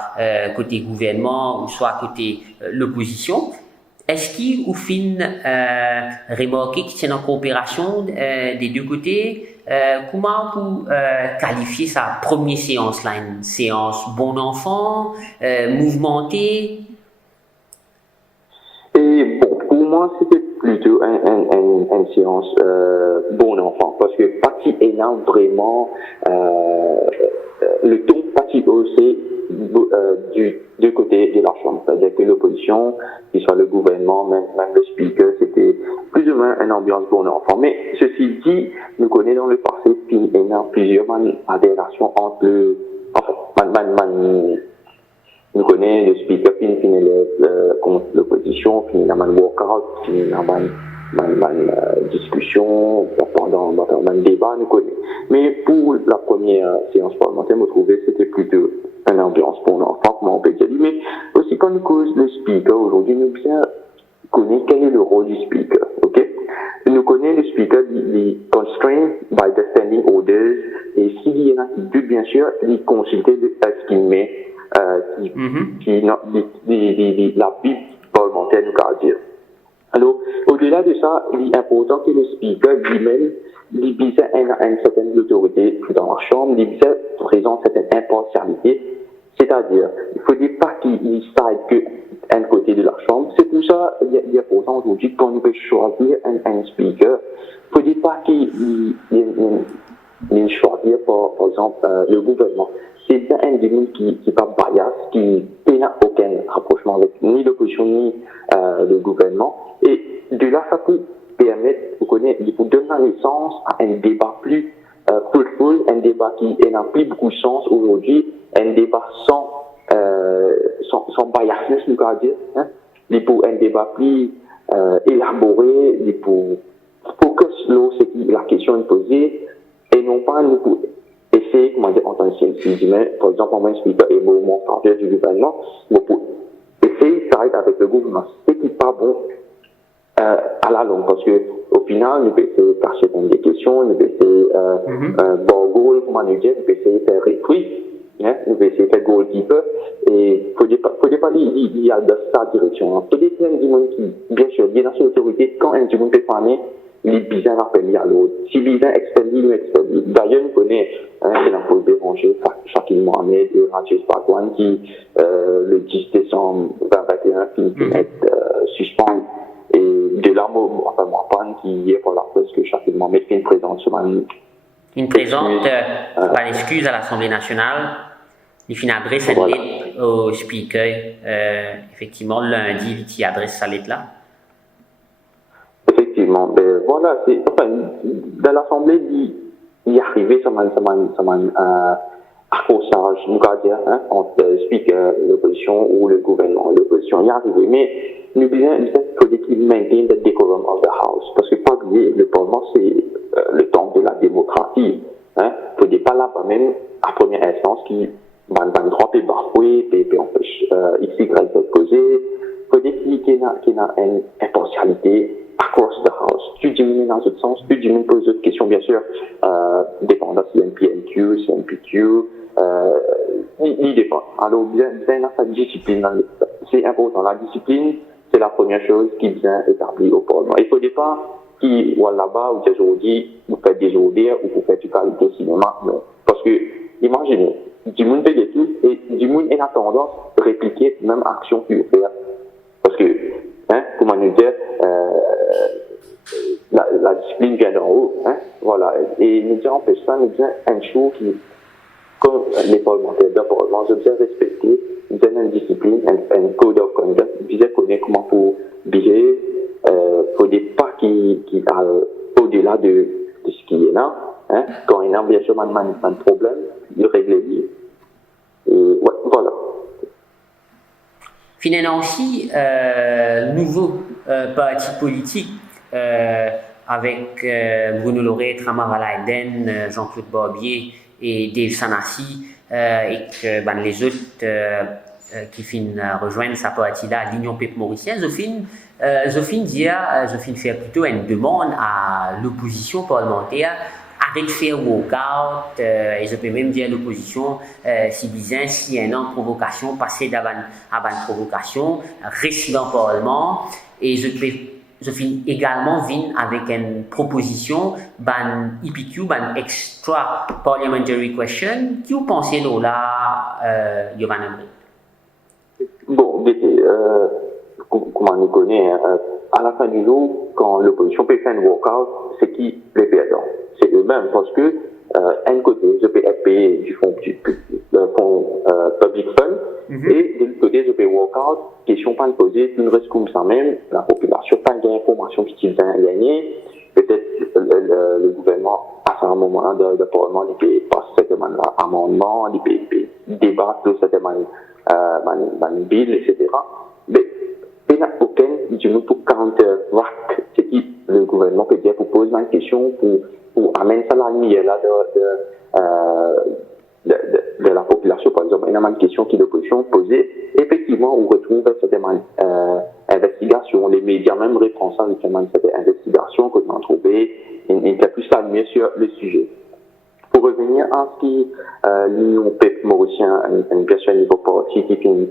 côté gouvernement ou soit côté l'opposition. Est-ce qu'il ou fin remarqué qu'ils sont en coopération des deux côtés? Comment vous qualifier sa première séance là, une séance bon enfant, mouvementée? Et bon, pour moi, c'était plutôt une séance bon enfant, parce que parti énorme vraiment le ton parti haussé du côté de la Chambre, c'est-à-dire que l'opposition, que ce soit le gouvernement, même le speaker, c'était plus ou moins une ambiance bon enfant. Mais ceci dit, nous connaissons dans le passé plusieurs aberrations entre nous connaissons le speaker qui finit contre l'opposition, finit dans un walkout, finit dans une discussion, pendant un débat, nous connaissons. Mais pour la première séance parlementaire, vous trouvez que c'était plutôt une ambiance pour l'enfant, comment on peut dire. Mais aussi quand nous cause le speaker, aujourd'hui, nous bien connaissons quel est le rôle du speaker, ok? Nous connaissons le speaker, il est constrained by the standing orders, et s'il y en a qui doutent, bien sûr, il consulte ce qu'il met la Bible parlementaire nous a dire. Alors, au-delà de ça, il est important que le speaker lui-même, il a une certaine autorité dans la Chambre, il présente une certaine impartialité, c'est-à-dire, il ne faut pas qu'il side qu'un côté de la Chambre. C'est pour ça, il est important aujourd'hui, quand on peut choisir un speaker, il ne faut pas qu'il choisir, par exemple, le gouvernement. C'est bien un des gens qui n'est pas bias, qui n'a aucun rapprochement avec ni l'opposition ni le gouvernement. Et de là, ça peut permettre, vous connaissez, de donner naissance à un débat plus fruitful, un débat qui n'a plus beaucoup de sens aujourd'hui, un débat sans biasness, nous allons dire. Hein? Pour un débat plus élaboré, pour focus sur ce qui la question est posée, et non pas nous pour essayer, comment dire, en tant que par exemple, moi, speaker et mon frère du gouvernement, pour essayer de s'arrêter avec le gouvernement. C'est qui n'est pas bon à la longue, parce que au final, nous pouvons essayer de cacher des questions, nous pouvons essayer bon, comment nous dire, nous pouvons essayer de faire retweet, hein, nous pouvons essayer de faire goalkeeper, et faut pas il y a de sa direction. Peut-être qu'il y a un monde qui, bien sûr, il y a dans cette autorité, quand un monde peut parler, les bizarres à faire à l'autre. Si bizarre expédie, nous expédie. D'ailleurs, nous connaissons, la pause béranger, Shakil Mohamed et Rajesh Bhagwan qui, le 10 décembre 2021, finit suspend. Et de là, moi, qui est pour la presse que Shakil Mohamed fait une présence sur une présente par l'excuse à l'Assemblée nationale. Il finit adresse cette lettre au speaker. Effectivement, lundi, il adresse sa lettre là. Effectivement, ben voilà, dans l'Assemblée, il y arrivait ça accrochage, nous allons dire, entre le speaker, l'opposition ou le gouvernement, l'opposition, il y arrivait. Mais nous disons qu'il maintienne the decorum of the House, parce que pas oublier, le Parlement c'est le temple de la démocratie. Faut dire pas là, même à première instance qui van droit et bafoué, et empêche XY d'être causé. Faut dire qu'il y a une impartialité across the House. Tu diminues dans l'autre sens, tu diminues pose d'autres questions, bien sûr, dépendant si MPNQ, si MPQ, il dépend. Alors, bien dans sa discipline, c'est important. La discipline, c'est la première chose qui vient établir au Parlement. Il faut pas qui, ou là-bas, ou aujourd'hui, vous faites des ordures, ou vous faites du qualité cinéma, non. Parce que, imaginez, du monde fait des tout, et du monde a tendance à répliquer même action qu'il veut faire. Parce que, comment nous dire, la discipline vient d'en haut, voilà. Et nous disons, on fait ça, nous disons, un show qui, comme les parlementaires d'un parlement, je bien respecter, nous avons une discipline, un code of conduct, bien connaître comment faut behave, faut des pas qui au-delà de ce qui est là, quand il y a bien sûr un problème, il règle les. Et ouais, voilà. Finalement aussi, nouveau parti politique avec Bruno Loret, Tamara Laiden, Jean-Claude Barbier et Dave Sanassi et que les autres qui finissent rejoindre sa partie-là, l'Union Peuple mauricienne, Zofine fait plutôt une demande à l'opposition parlementaire avec faire walk-out, et je peux même dire l'opposition, si disant, si un an de provocation, passer d'avant à une provocation, reste dans le Parlement, et je finis également avec une proposition, ban IPQ, ban extra parliamentary question, qui vous pensez là, Yovan Amri? Bon, comment on connaît, à la fin du jour, quand l'opposition peut faire un walk-out, c'est qui les perdants? C'est eux-mêmes, parce que, un côté, je peux être payé du fonds public fund, et de l'autre côté, je peux walk-out, question pas de poser, une reste comme ça même, la population, pas d'informations qui vient gagner, peut-être le gouvernement, à un moment de Parlement, il peut passer certainement amendement, il peut débattre certainement bill, etc. Mais il n'y a aucun du monde pour counter-vac, c'est qui le gouvernement peut dire pour poser une question, pour amener ça à la lumière là de la population. Par exemple, il y a une question qui l'opposition posée. Effectivement, on retrouve certaines investigations, les médias même responsables de cette investigation que l'on a trouvé, il y a plus la lumière sur le sujet. Pour revenir à ce qui l'Union Peuple mauricien, une question au niveau politique qui finit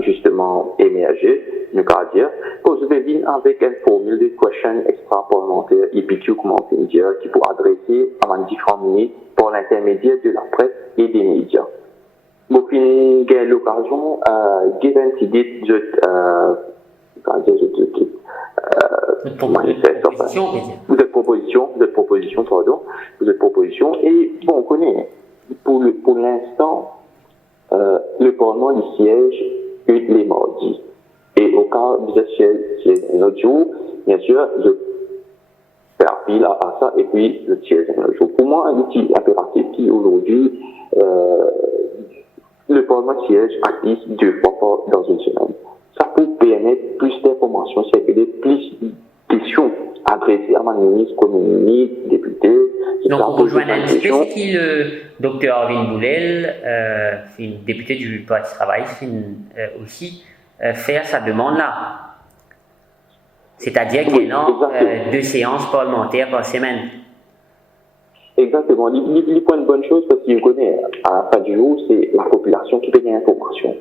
justement émerger, nous allons dire, que je vais venir avec une formule de question extra-parlementaire IPQ, comment on peut dire, qui peut adresser à différentes minutes pour l'intermédiaire de la presse et des médias. Bon, puis, j'ai l'occasion, j'ai une idée vous êtes proposition, et bon, on connaît, pour l'instant, le Parlement, il siège les mardis. Et au cas où il siège un autre jour, bien sûr, je fais appel à ça, et puis je siège un autre jour. Pour moi, un outil impératif qui, aujourd'hui, le Parlement siège à 2 fois dans une semaine. Ça peut permettre plus d'informations, circuler, plus de questions adressées à ma ministre, comme ministre, député. Donc, on rejoint un député, c'est qui le docteur Arvin Boulel, député du Parti Travail, aussi faire sa demande-là. C'est-à-dire qu'il y a 2 séances parlementaires par semaine. Exactement. Il point une bonne chose parce qu'il connaît, à la fin du jour, c'est la population qui paye l'information.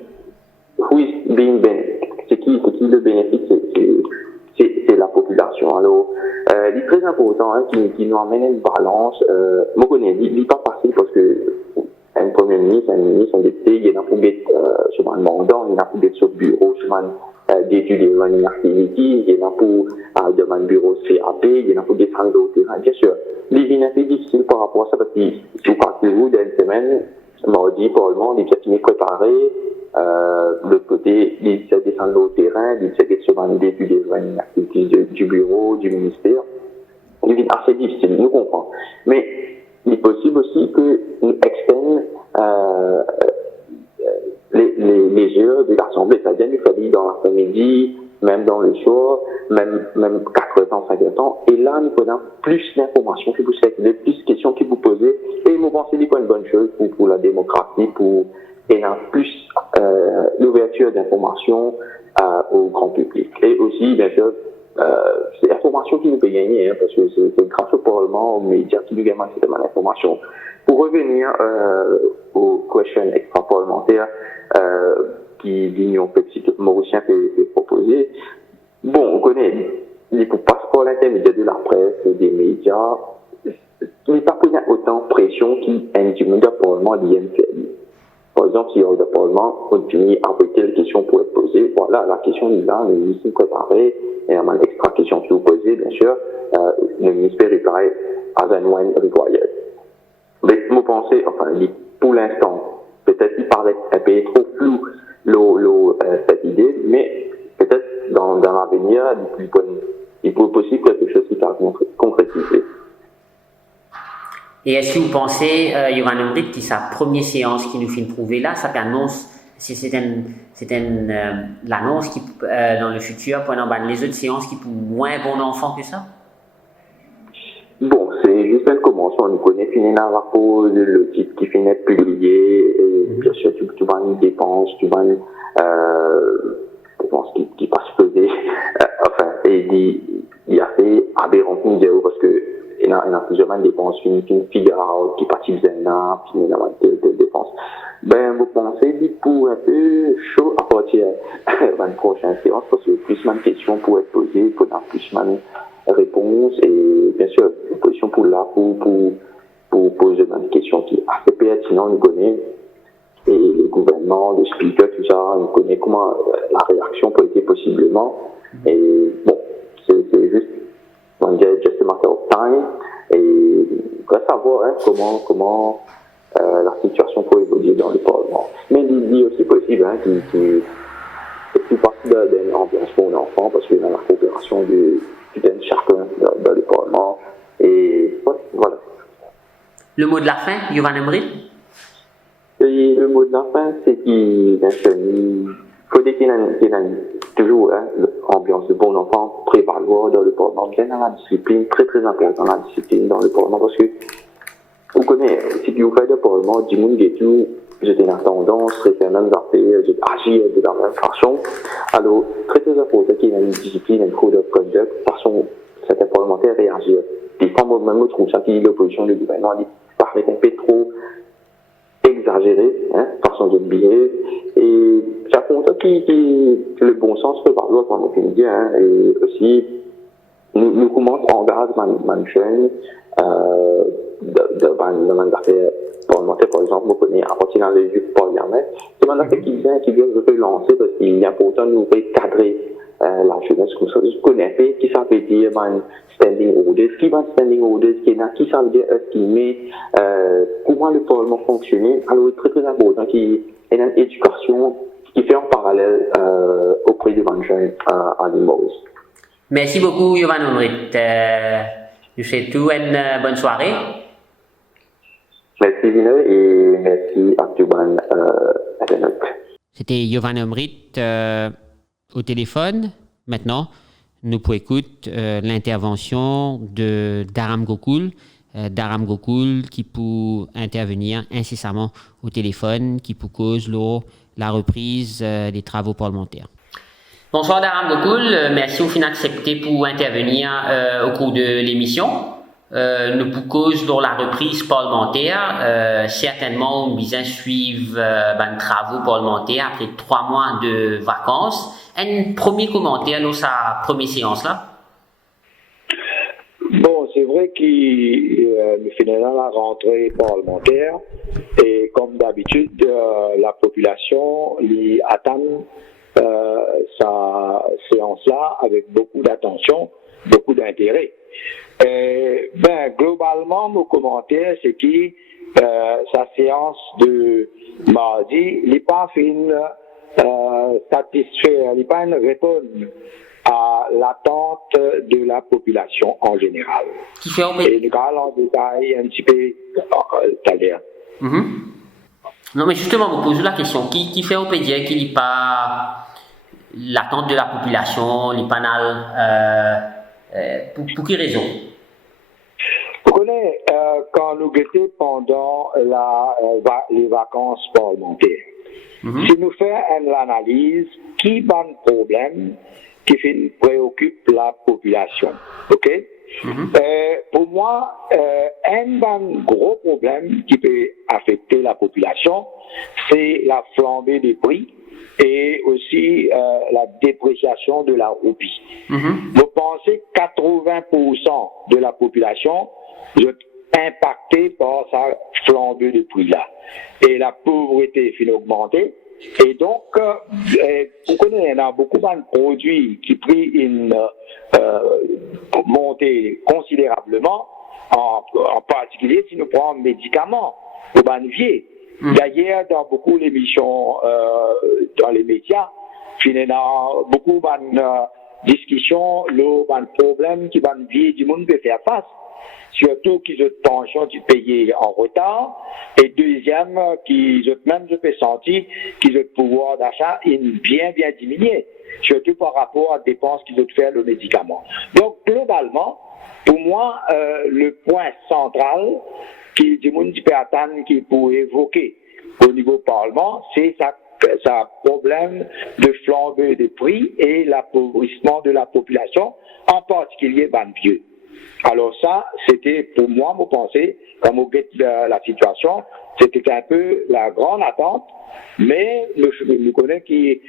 Who is being benefit? C'est qui le bénéfice? C'est la population. Alors, il est très important hein, qui nous amène une balance. Moi, je connais, il n'est pas facile parce que un premier ministre, un ministre, un député, il y a un peu sur un mandat, il y a un peu sur le bureau, sur un d'études et une activité, il y a un peu dans un bureau CAP, il y a un peu de centres au terrain. Bien sûr, il est un peu difficile par rapport à ça parce que si vous partez vous d'une semaine, mardi, probablement, les pièces sont préparées, le côté, il y a des centres au terrain, il y a sur un d'études et une activité du bureau, du ministère. Il est assez difficile, nous comprenons. Mais il est possible aussi que nous externe les heures de l'Assemblée, c'est-à-dire qu'il fallait dans l'après-midi, même dans le soir, même 4 temps, 5 temps, et là, nous prenons plus d'informations que vous savez, plus de questions que vous posez, et vous pensez que c'est une bonne chose pour la démocratie, pour et plus l'ouverture d'informations au grand public. Et aussi, bien sûr, c'est l'information qui nous peut gagner, hein, parce que c'est grâce au Parlement, aux médias qui nous gagnent cette l'information. Pour revenir aux questions extra-parlementaires qui l'Union Petit Mauricien fait proposer, bon, on connaît, il ne faut pas par l'intermédiaire de la presse et des médias, il n'est pas prenant autant de pression qu'un Parlement l'IMCL. Par exemple, si le Parlement continue à poser les questions pour être posées, voilà, la question est là, le ministre est préparé, et il y a une extra question qui vous posez, bien sûr, le ministre reply as and when required. Mais vous pensez, enfin, pour l'instant, peut-être qu'il paraît un peu trop flou cette idée, mais peut-être dans l'avenir, il peut possible quelque chose qui va concrétiser. Et est-ce que vous pensez, Yovan Omrit, que sa première séance qui nous fait prouver là, ça annonce, c'est l'annonce qui, dans le futur, pendant les autres séances qui pour moins bon enfant que ça? Bon, c'est juste un commencement. On connaît finir un rapport, le titre qui finit publié, et bien sûr, tu vas une dépense, tu vas une dépense qui passe peser. Enfin, et il a fait aberrant une vidéo parce que il y a plusieurs dépenses, une figure qui participe d'un an, puis il y a telle dépense. Ben, vous pensez, pour un peu chaud à partir de la prochaine séance, parce que plus de questions pour être posées, pour avoir plus de réponses, et bien sûr, une position pour poser des questions qui sont assez pertinentes, nous connaît, et le gouvernement, le speaker, tout ça, nous connaît comment la réaction peut être possiblement, et bon, c'est juste, on dirait just a matter of time, et on va savoir hein, comment la situation peut évoluer dans le Parlement. Mais il est aussi possible hein, qu'il fait partie d'une ambiance pour l'enfant, parce qu'il y a la coopération de chacun dans le Parlement, et voilà. Le mot de la fin, Yovan Omrit? Et le mot de la fin, c'est qu'il faut dire qu'il y a toujours hein, l'ambiance de bon enfant prévaloir dans le Parlement, bien dans la discipline, très très importante la discipline dans le Parlement, parce que vous connaissez, si vous faites le Parlement, du monde et tout, j'étais dans la tendance, référendum d'affaires, j'ai agi de la même façon. Alors, très très important qu'il y ait une discipline, un code of conduct, façon, certains parlementaires réagir. Des fois, moi-même, je trouve ça que l'opposition du gouvernement, il paraît un peu trop exagéré, hein, façon de biais, et j'apprends que le bon sens peut valoir comme on peut dire, hein, et aussi, nous commençons à engager les jeunes, dans les affaires parlementaires, par exemple, vous connaissez, à partir de l'éducation parlementaire, c'est un affaire qui vient de relancer parce qu'il est important de nous cadrer la jeunesse comme ça. Je connais pas qui ça veut dire standing orders, qui va standing orders, qui ça veut dire estimer comment le Parlement fonctionne. Alors, c'est très très important qu'il y ait une éducation qui fait en parallèle auprès des jeunes à l'Imoris. Merci beaucoup, Yovan Omrit. Je vous souhaite une bonne soirée. Merci, Vineux, et merci à tout le monde. C'était Yovan Omrit au téléphone. Maintenant, nous pouvons écouter l'intervention de Dharam Gokul. Dharam Gokul qui peut intervenir incessamment au téléphone, qui peut cause la reprise des travaux parlementaires. Bonsoir Dharam Gokul, merci au final d'accepter pour intervenir au cours de l'émission. Nous pour cause lors la reprise parlementaire, certainement nous besoin suivre les travaux parlementaires après 3 mois de vacances. Un premier commentaire dans sa première séance là? qui nous finissons la rentrée parlementaire et comme d'habitude, la population attend sa séance-là avec beaucoup d'attention, beaucoup d'intérêt. Globalement, mon commentaire, c'est que sa séance de mardi n'est pas fine satisfaire, n'est pas une réponse à l'attente de la population en général. Et nous allons en détail un petit peu tout à l'heure. Non, mais justement, on me pose la question, qui fait on peut dire qu'il n'est pas l'attente de la population, il n'est pas pour quelle raison? Vous connaissez, quand nous étions pendant les vacances parlementaires, si nous faisons l'analyse, qui a un problème qui préoccupe la population, ok? Pour moi, un gros problème qui peut affecter la population, c'est la flambée des prix et aussi la dépréciation de la roupie. Vous pensez que 80% de la population est impactée par sa flambée de prix-là. Et la pauvreté finit augmenter. Et donc, vous connaissez, il y a beaucoup de produits qui prennent une montée considérablement, en particulier si nous prenons médicaments ou vieux. D'ailleurs, dans beaucoup d'émissions dans les médias, il y a beaucoup de discussions, de problèmes qui vont vieux du monde peut faire face. Surtout qu'ils ont pension du payer en retard, et deuxième, qu'ils ont même, je peux sentir, qu'ils ont le pouvoir d'achat bien diminué, surtout par rapport à dépenses qu'ils ont fait le médicament. Donc, globalement, pour moi, le point central du monde peut attendre, qu'il pourrait évoquer au niveau Parlement, c'est sa problème de flambée des prix et l'appauvrissement de la population, en particulier vieux. Alors ça, c'était pour moi, mon pensée, quand on regarde la situation, c'était un peu la grande attente, mais nous connaissons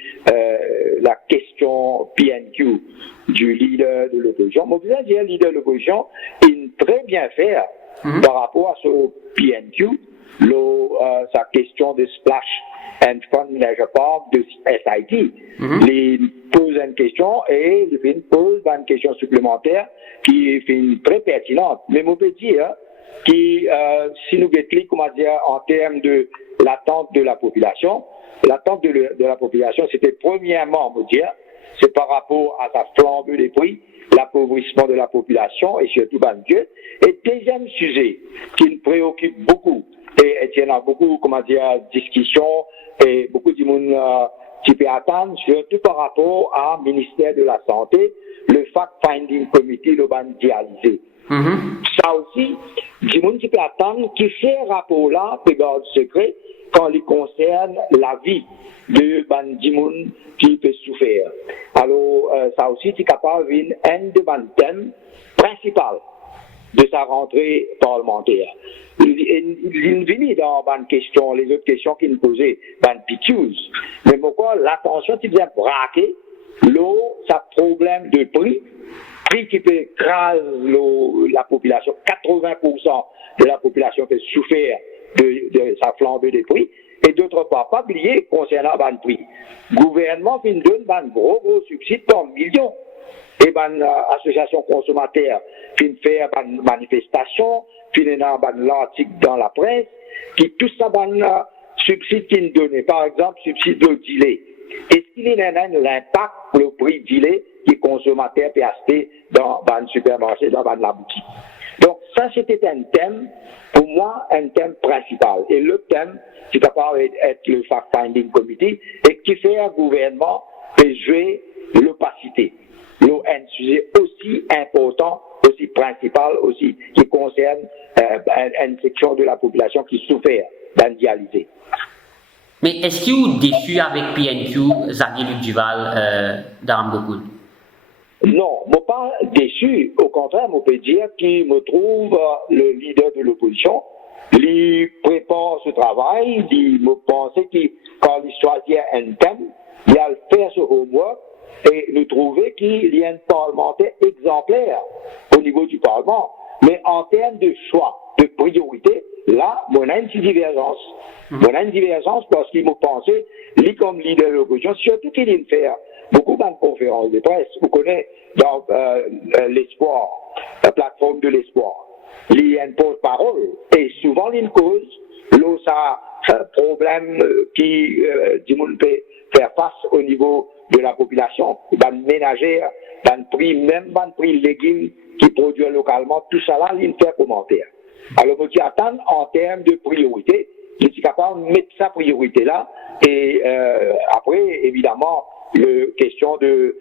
la question PNQ du leader de l'opposition. Moi, vous dire, le leader de l'opposition, il très bien faire par rapport à ce PNQ, sa question de splash and fund measure part de SIT. Il pose une question et il pose une question supplémentaire qui est très pertinente. Mais on peut dire que si nous regardons, comment dire, en termes de l'attente de la population, l'attente de la population, c'était premièrement, on peut dire, c'est par rapport à sa flambée des prix, l'appauvrissement de la population et surtout Dieu. Et deuxième sujet qui nous préoccupe beaucoup, et il y a beaucoup, comment dire, discussions et beaucoup de monde qui peut attendre, surtout par rapport au ministère de la Santé, le fact-finding committee, le ban dialysé. Ça aussi, du monde qui peut attendre, qui fait un rapport-là, de garde secret, quand il concerne la vie de du monde qui peut souffrir. Alors, ça aussi, c'est capable un de thèmes principal de sa rentrée parlementaire. Il vient dans une question, les autres questions qu'il nous posait, dans PQs. Mais pourquoi l'attention qui vient braquer, ça problème de prix qui peut écraser la population, 80% de la population peut souffrir de sa flambée des prix. Et d'autre part, pas oublier concernant le prix. Le gouvernement donne un gros subside par millions. Et l'association consommateur fait une manifestation, fait un article dans la presse, qui tout ça, subside qui nous donne. Par exemple, subside de gilet. Est-ce qu'il y a l'impact pour le prix gilet que le consommateur peut acheter dans un supermarché, dans la boutique? Donc, ça, c'était un thème, pour moi, un thème principal. Et le thème, c'est capable d'être le fact-finding committee, et qui fait un gouvernement de jouer l'opacité. Un sujet aussi important, aussi principal, aussi qui concerne une section de la population qui souffre d'un dialysé. Mais est-ce que vous êtes déçu avec PNQ, Xavier-Luc Duval, d'Aramgokoul? Non, je ne suis pas déçu. Au contraire, je peux dire qu'il me trouve le leader de l'opposition. Il prépare ce travail, il me pensait que quand il choisit un thème, il a fait ce homework et nous trouver qu'il y a un parlementaire exemplaire au niveau du Parlement. Mais en termes de choix, de priorité, là, on a une petite divergence. On a une divergence parce qu'il m'a pensé, lui comme leader de l'opposition, surtout qu'il vient faire beaucoup de conférences de presse. Vous connaissez dans l'espoir, la plateforme de l'espoir. Il y a une porte-parole et souvent il cause ça problème qui du monde peut faire face au niveau de la population, dans le ménagère, dans le prix, même dans le prix légumes qui produisent localement, tout ça là, il fait commentaire. Alors, je dis attendre en termes de priorité, je suis capable de mettre sa priorité là, et après, évidemment, le question de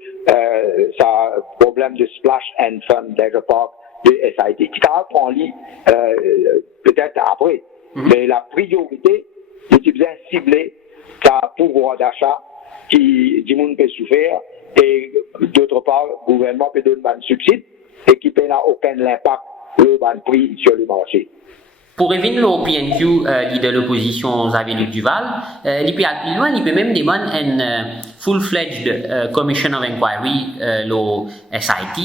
ça problème de splash and fun, je parle de SIT, qui prend lit peut-être après. Mais la priorité, c'est bien cibler sa pouvoir d'achat qui du monde peut souffrir et d'autre part, le gouvernement peut donner un subside et qui n'a aucun impact le prix sur le marché. Pour revenir au PNQ, leader de l'opposition Xavier-Luc Duval, il peut aller plus loin, il peut même demander une full-fledged Commission of Inquiry, le SIT,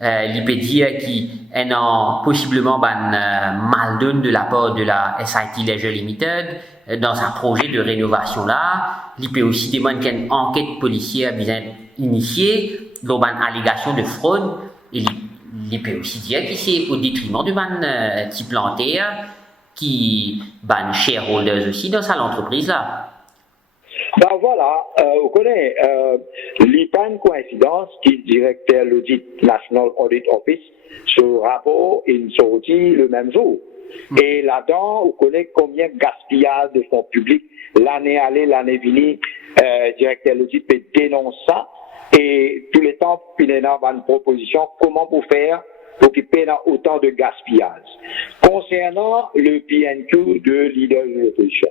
il peut dire qu'il y a possiblement mal donné de la part de la SIT Leisure Limited dans un projet de rénovation là. Il peut aussi demander qu'une enquête policière bien initiée, dans une allégation de fraude. Il peut aussi dire que c'est au détriment de petits plantaires qui ban shareholders aussi dans cette entreprise-là. Ben voilà, vous connaissez, il n'y a pas une coïncidence qui directeur de l'audit National Audit Office, ce rapport est sorti le même jour. Et là-dedans, vous connaissez combien de gaspillage de fonds publics l'année allée, l'année venue, directeur de l'audit peut dénoncer ça. Et tous les temps, il y a une proposition, comment pour faire pour qu'il y ait autant de gaspillage. Concernant le PNQ de leader de l'opposition.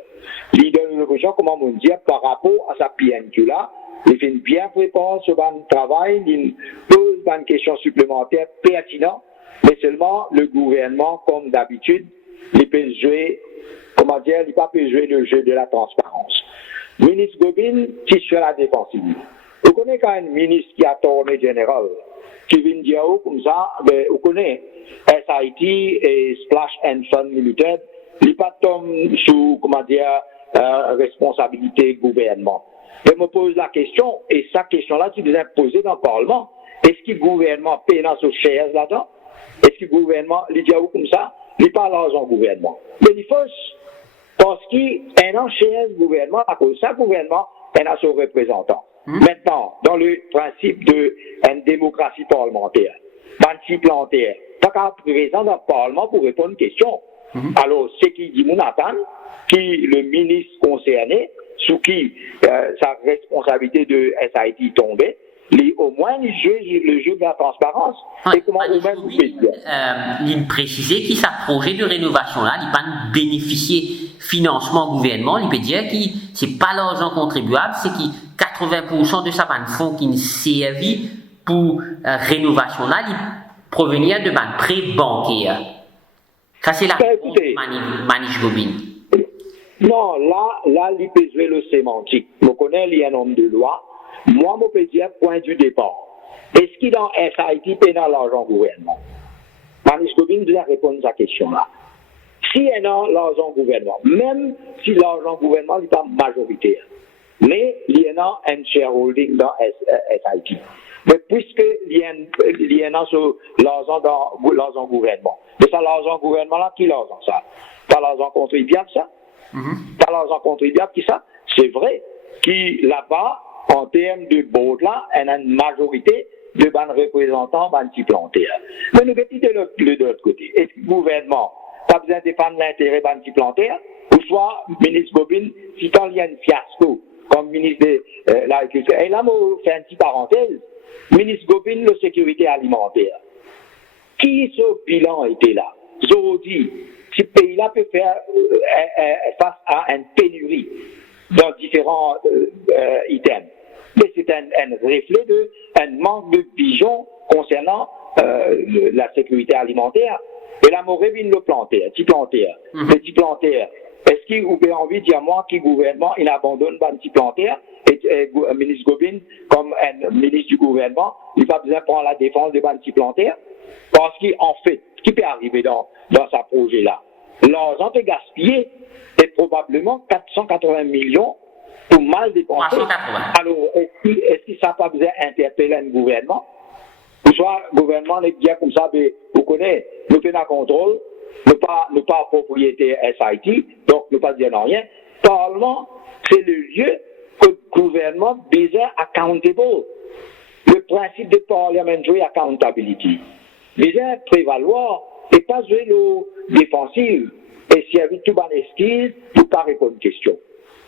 Leader de l'opposition, comment on dit, par rapport à sa PNQ-là, il fait une bien préparer ce travail, il pose une question supplémentaire pertinente, mais seulement le gouvernement, comme d'habitude, il peut jouer, comment dire, il peut jouer le jeu de la transparence. Ministre Gobin, qui sur la défensive. Vous connaissez quand même un ministre qui a tourné général, qui vient dire comme ça, mais vous connaissez SIT et Splash and Fun Limited, il pas tombe sous, comment dire, responsabilité gouvernement. Je me pose la question, et cette question-là, tu devrais poser dans le Parlement. Est-ce que le gouvernement paye dans ce shares là-dedans? Est-ce que le gouvernement, il dit comme ça, il pas l'argent au gouvernement? Mais il faut, parce qu'il y a un shares gouvernement, à cause de ça, le gouvernement, il a son représentant. Maintenant, dans le principe d'une démocratie parlementaire, parti plantaire, pas qu'à présent dans le Parlement pour répondre à une question. Alors, c'est qui dit Mounatan, qui le ministre concerné, sous qui sa responsabilité de SIT tombait, au moins il joue le jeu de la transparence. Et comment vous-même vous faites dire. Il précisait que sa projet de rénovation là, il pas bénéficier financement gouvernement, il peut dire que c'est pas l'argent contribuable, c'est que 80% de sa fonds qui servi pour rénovation là, il provenir de prêt bancaire. Ça c'est la réponse de Manish Gobin. Non, là, il peut jouer le sémantique. Je connais, il y a un nombre de lois. Moi, je peux dire point du départ. Est-ce qu'il dans SIT paye dans l'argent gouvernement? Manish Gobin doit répondre à cette question-là. Si il y a l'argent gouvernement, même si l'argent gouvernement n'est pas majoritaire, mais il y a un shareholding dans SIT. Mais puisqu'il y a l'argent dans l'argent gouvernement, mais ça, l'argent gouvernement là, qui l'argent ça? Pas l'argent contribuable ça? Pas l'argent contribuable qui ça? C'est vrai qu'il là-bas, en termes de board là, il y a une majorité de bonnes représentants, bonnes petits plantaires. Mais nous mettons de l'autre côté. Est-ce que le gouvernement a besoin de défendre l'intérêt des petits plantaires? Ou soit, ministre Gobin, si tant il y a une fiasco, comme ministre de l'Agriculture. Et là, je fais une petite parenthèse. Ministre Gobin, la sécurité alimentaire. Qui ce bilan était là? Aujourd'hui, ce pays-là peut faire face à une pénurie dans différents items. Mais c'est un reflet un manque de vision concernant la sécurité alimentaire. Et là, mon revient le plantaire, petit plantaire. Petit plantaire. Est-ce qu'il vous avez envie de dire moi que le gouvernement il abandonne un petit plantaire et ministre Gobin, comme un ministre du gouvernement, il va besoin de prendre la défense de un petit plantaire? Parce qu'en fait, qui peut arriver dans ce projet-là. L'argent est gaspillé et probablement 480 millions pour mal dépenser. 380. Alors, est-ce que ça n'a pas besoin d'interpeller un gouvernement? Ou soit, le gouvernement est bien comme ça, mais vous connaissez, nous faisons un contrôle, nous pas propriétaire SIT, donc nous pas dire rien. Parlement, c'est le lieu que le gouvernement besoin accountable. Le principe de parliamentary accountability. Besoin prévaloir et pas jouer le défensif et servir tout ban esquive pour pas répondre aux questions.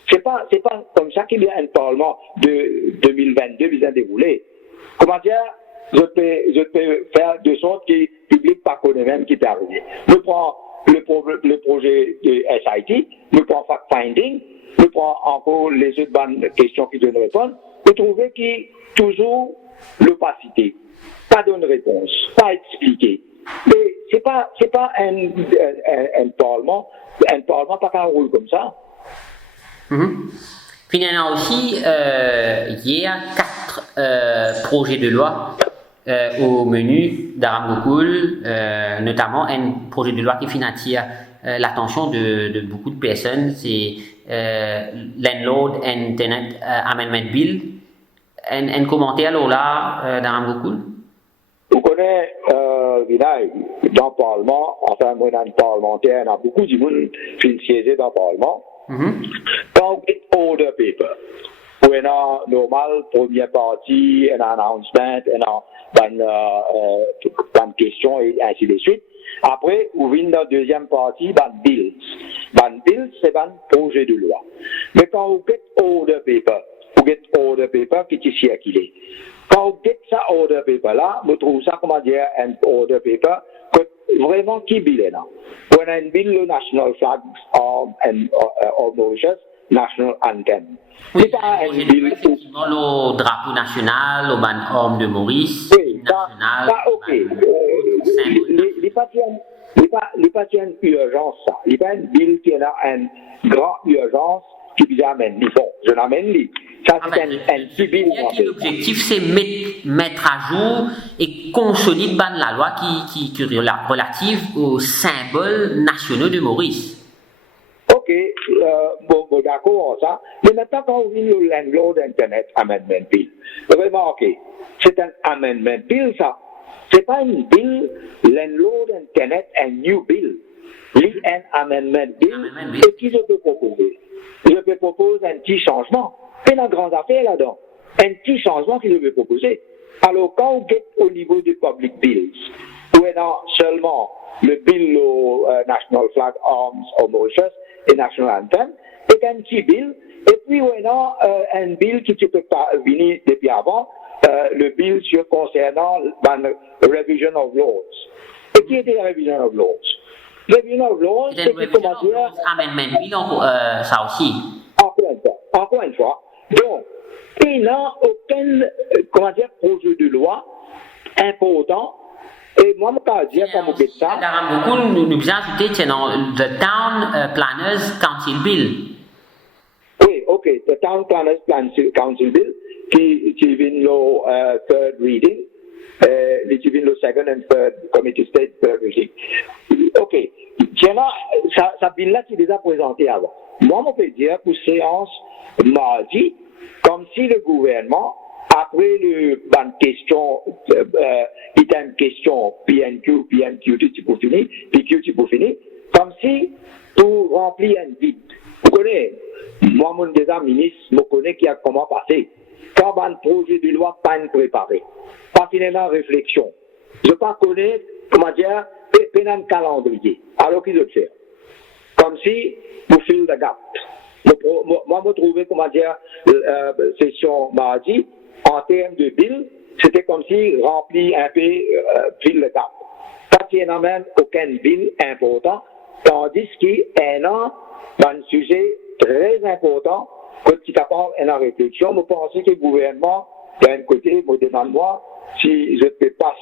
C'est pas comme ça qu'il y a un parlement de 2022 besoin dérouler. Comment dire? Je peux faire de sorte que le public pas connaît même qui peut arriver. Je prends le projet de SIT, je prends fact-finding, je prends encore les autres bonnes questions qui donnent réponse, vous trouvez qu'il y a toujours l'opacité, pas de réponse, pas expliqué. Mais c'est pas un parlement pas qu'un rôle comme ça. Finalement aussi, il y a 4 projets de loi au menu d'Aram Gokul, notamment un projet de loi qui finance l'attention de beaucoup de personnes, c'est Landlord and Tenant Amendment Bill. Un commentaire là d'Aram Gokul? Vous connaissez, Vinay, dans le Parlement, enfin, moi, dans le parlementaire, il y a beaucoup de monde qui siègent dans le Parlement. Quand vous dites order paper, où il y a normal, première partie, un announcement, une question et ainsi de suite. Après, vous venez dans la deuxième partie, bills. Bills, c'est un projet de loi. Mais quand vous dites order paper, qui est circulé. Quand vous dites ça order paper là, vous trouvez ça, comment dire, un order paper que vraiment qui bill est là. On a un bill, le National Flag and Mauritius, National Anthem. C'est pas un bill. Effectivement, le drapeau national, le ban homme de Maurice, oui, national. Ça, ok. Il n'est pas une urgence, ça. Il n'est pas un bill qui a une grande urgence qui vous amène. Bon, je l'amène, ça, c'est un petit bill. L'objectif, c'est mettre à jour et consolider la loi qui est relative aux symboles nationaux de Maurice. Ok, bon, d'accord, ça. Mais maintenant, quand on vient au Landlord Internet Amendment Bill, remarquez, c'est un Amendment Bill, ça. C'est pas une bill, Landlord Internet, un new bill. C'est un Amendment Bill. Et qui je peux proposer? Je peux proposer un petit changement. C'est une grande affaire là-dedans. Un petit changement que je vais proposer. Alors, quand on get au niveau des public bills, où il y a seulement le bill au National Flag Arms of Mauritius et National Anthem, et un petit bill, et puis où il y a un bill qui peut pas venir depuis avant, le bill concernant la revision of laws. Et qui était la revision of laws? Revision of laws, c'est comment dire... Amendment bill, ça aussi. Encore une fois. Donc, il n'y a aucun, comment dire, projet de loi important. Et moi, je peux dire, comme vous dites ça. Nous avons ajouté the Town Planners Council Bill. Oui, ok, the Town Planners Council Bill, qui vient le third reading, qui vient le second and third committee state third reading. Ok, ça bill là qui est déjà présenté avant. Moi, on peut dire pour séance mardi, comme si le gouvernement, après le ban question, item question PNQ, tu peux finir, PQ, tu peux finir, comme si pour remplir un vide. Vous connaissez, moi, mon déjà ministre, je connais qui a comment passer. Quand un projet de loi pas préparé, pas finalement réflexion. Je ne pas connais, comment dire, un calendrier. Alors qu'ils doivent faire. Comme si vous fill the gap. Moi, je trouvais, comment dire, session mardi, en termes de bill, c'était comme si rempli un peu fill the gap. Pas qu'il n'y a même aucun bill important, tandis qu'il y a un sujet très important, que tu apportes une réflexion. Je pense que le gouvernement, d'un côté, me demande-moi si je peux pas,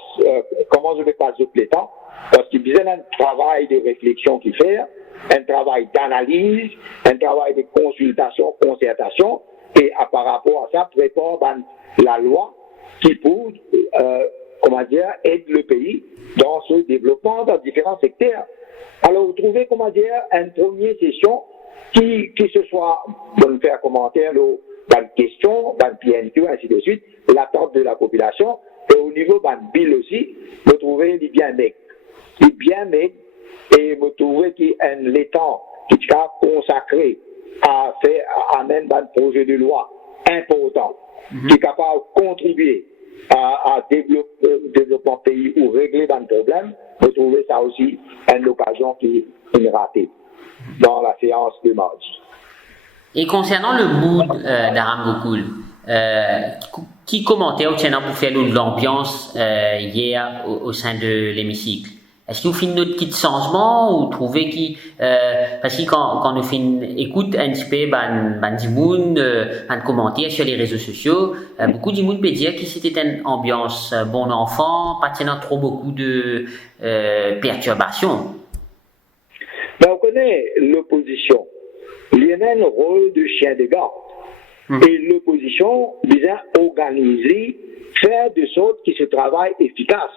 comment je vais passer le temps, parce qu'il y a un travail de réflexion qui fait, un travail d'analyse, un travail de consultation, concertation, et par rapport à ça, prépare la loi qui peut aide le pays dans ce développement dans différents secteurs. Alors, vous trouvez, une première session qui se soit, de faire commentaire, dans la question, dans le PNQ, ainsi de suite, l'attente de la population, et au niveau de bill aussi, vous trouvez les bien maigres. Les bien maigres, et vous trouvez qu'il y a un temps qui sera consacré à même un projet de loi important, qui est capable de contribuer à développement pays ou régler un problème, vous trouvez ça aussi une occasion qui est ratée dans la séance de mardi. Et concernant le mood d'Aram Gokul, qui commentait au Tchèna pour faire de l'ambiance hier au sein de l'hémicycle? Est-ce que vous faites notre petit changement ou trouvez qui parce que quand nous écoute un petit peu un commentaire sur les réseaux sociaux, beaucoup de monde peut dire que c'était une ambiance bon enfant, pas tenant trop beaucoup de perturbations. Ben, on connaît l'opposition. Il y a un rôle de chien de garde. Et l'opposition vient organiser, faire de sorte que ce travail efficace.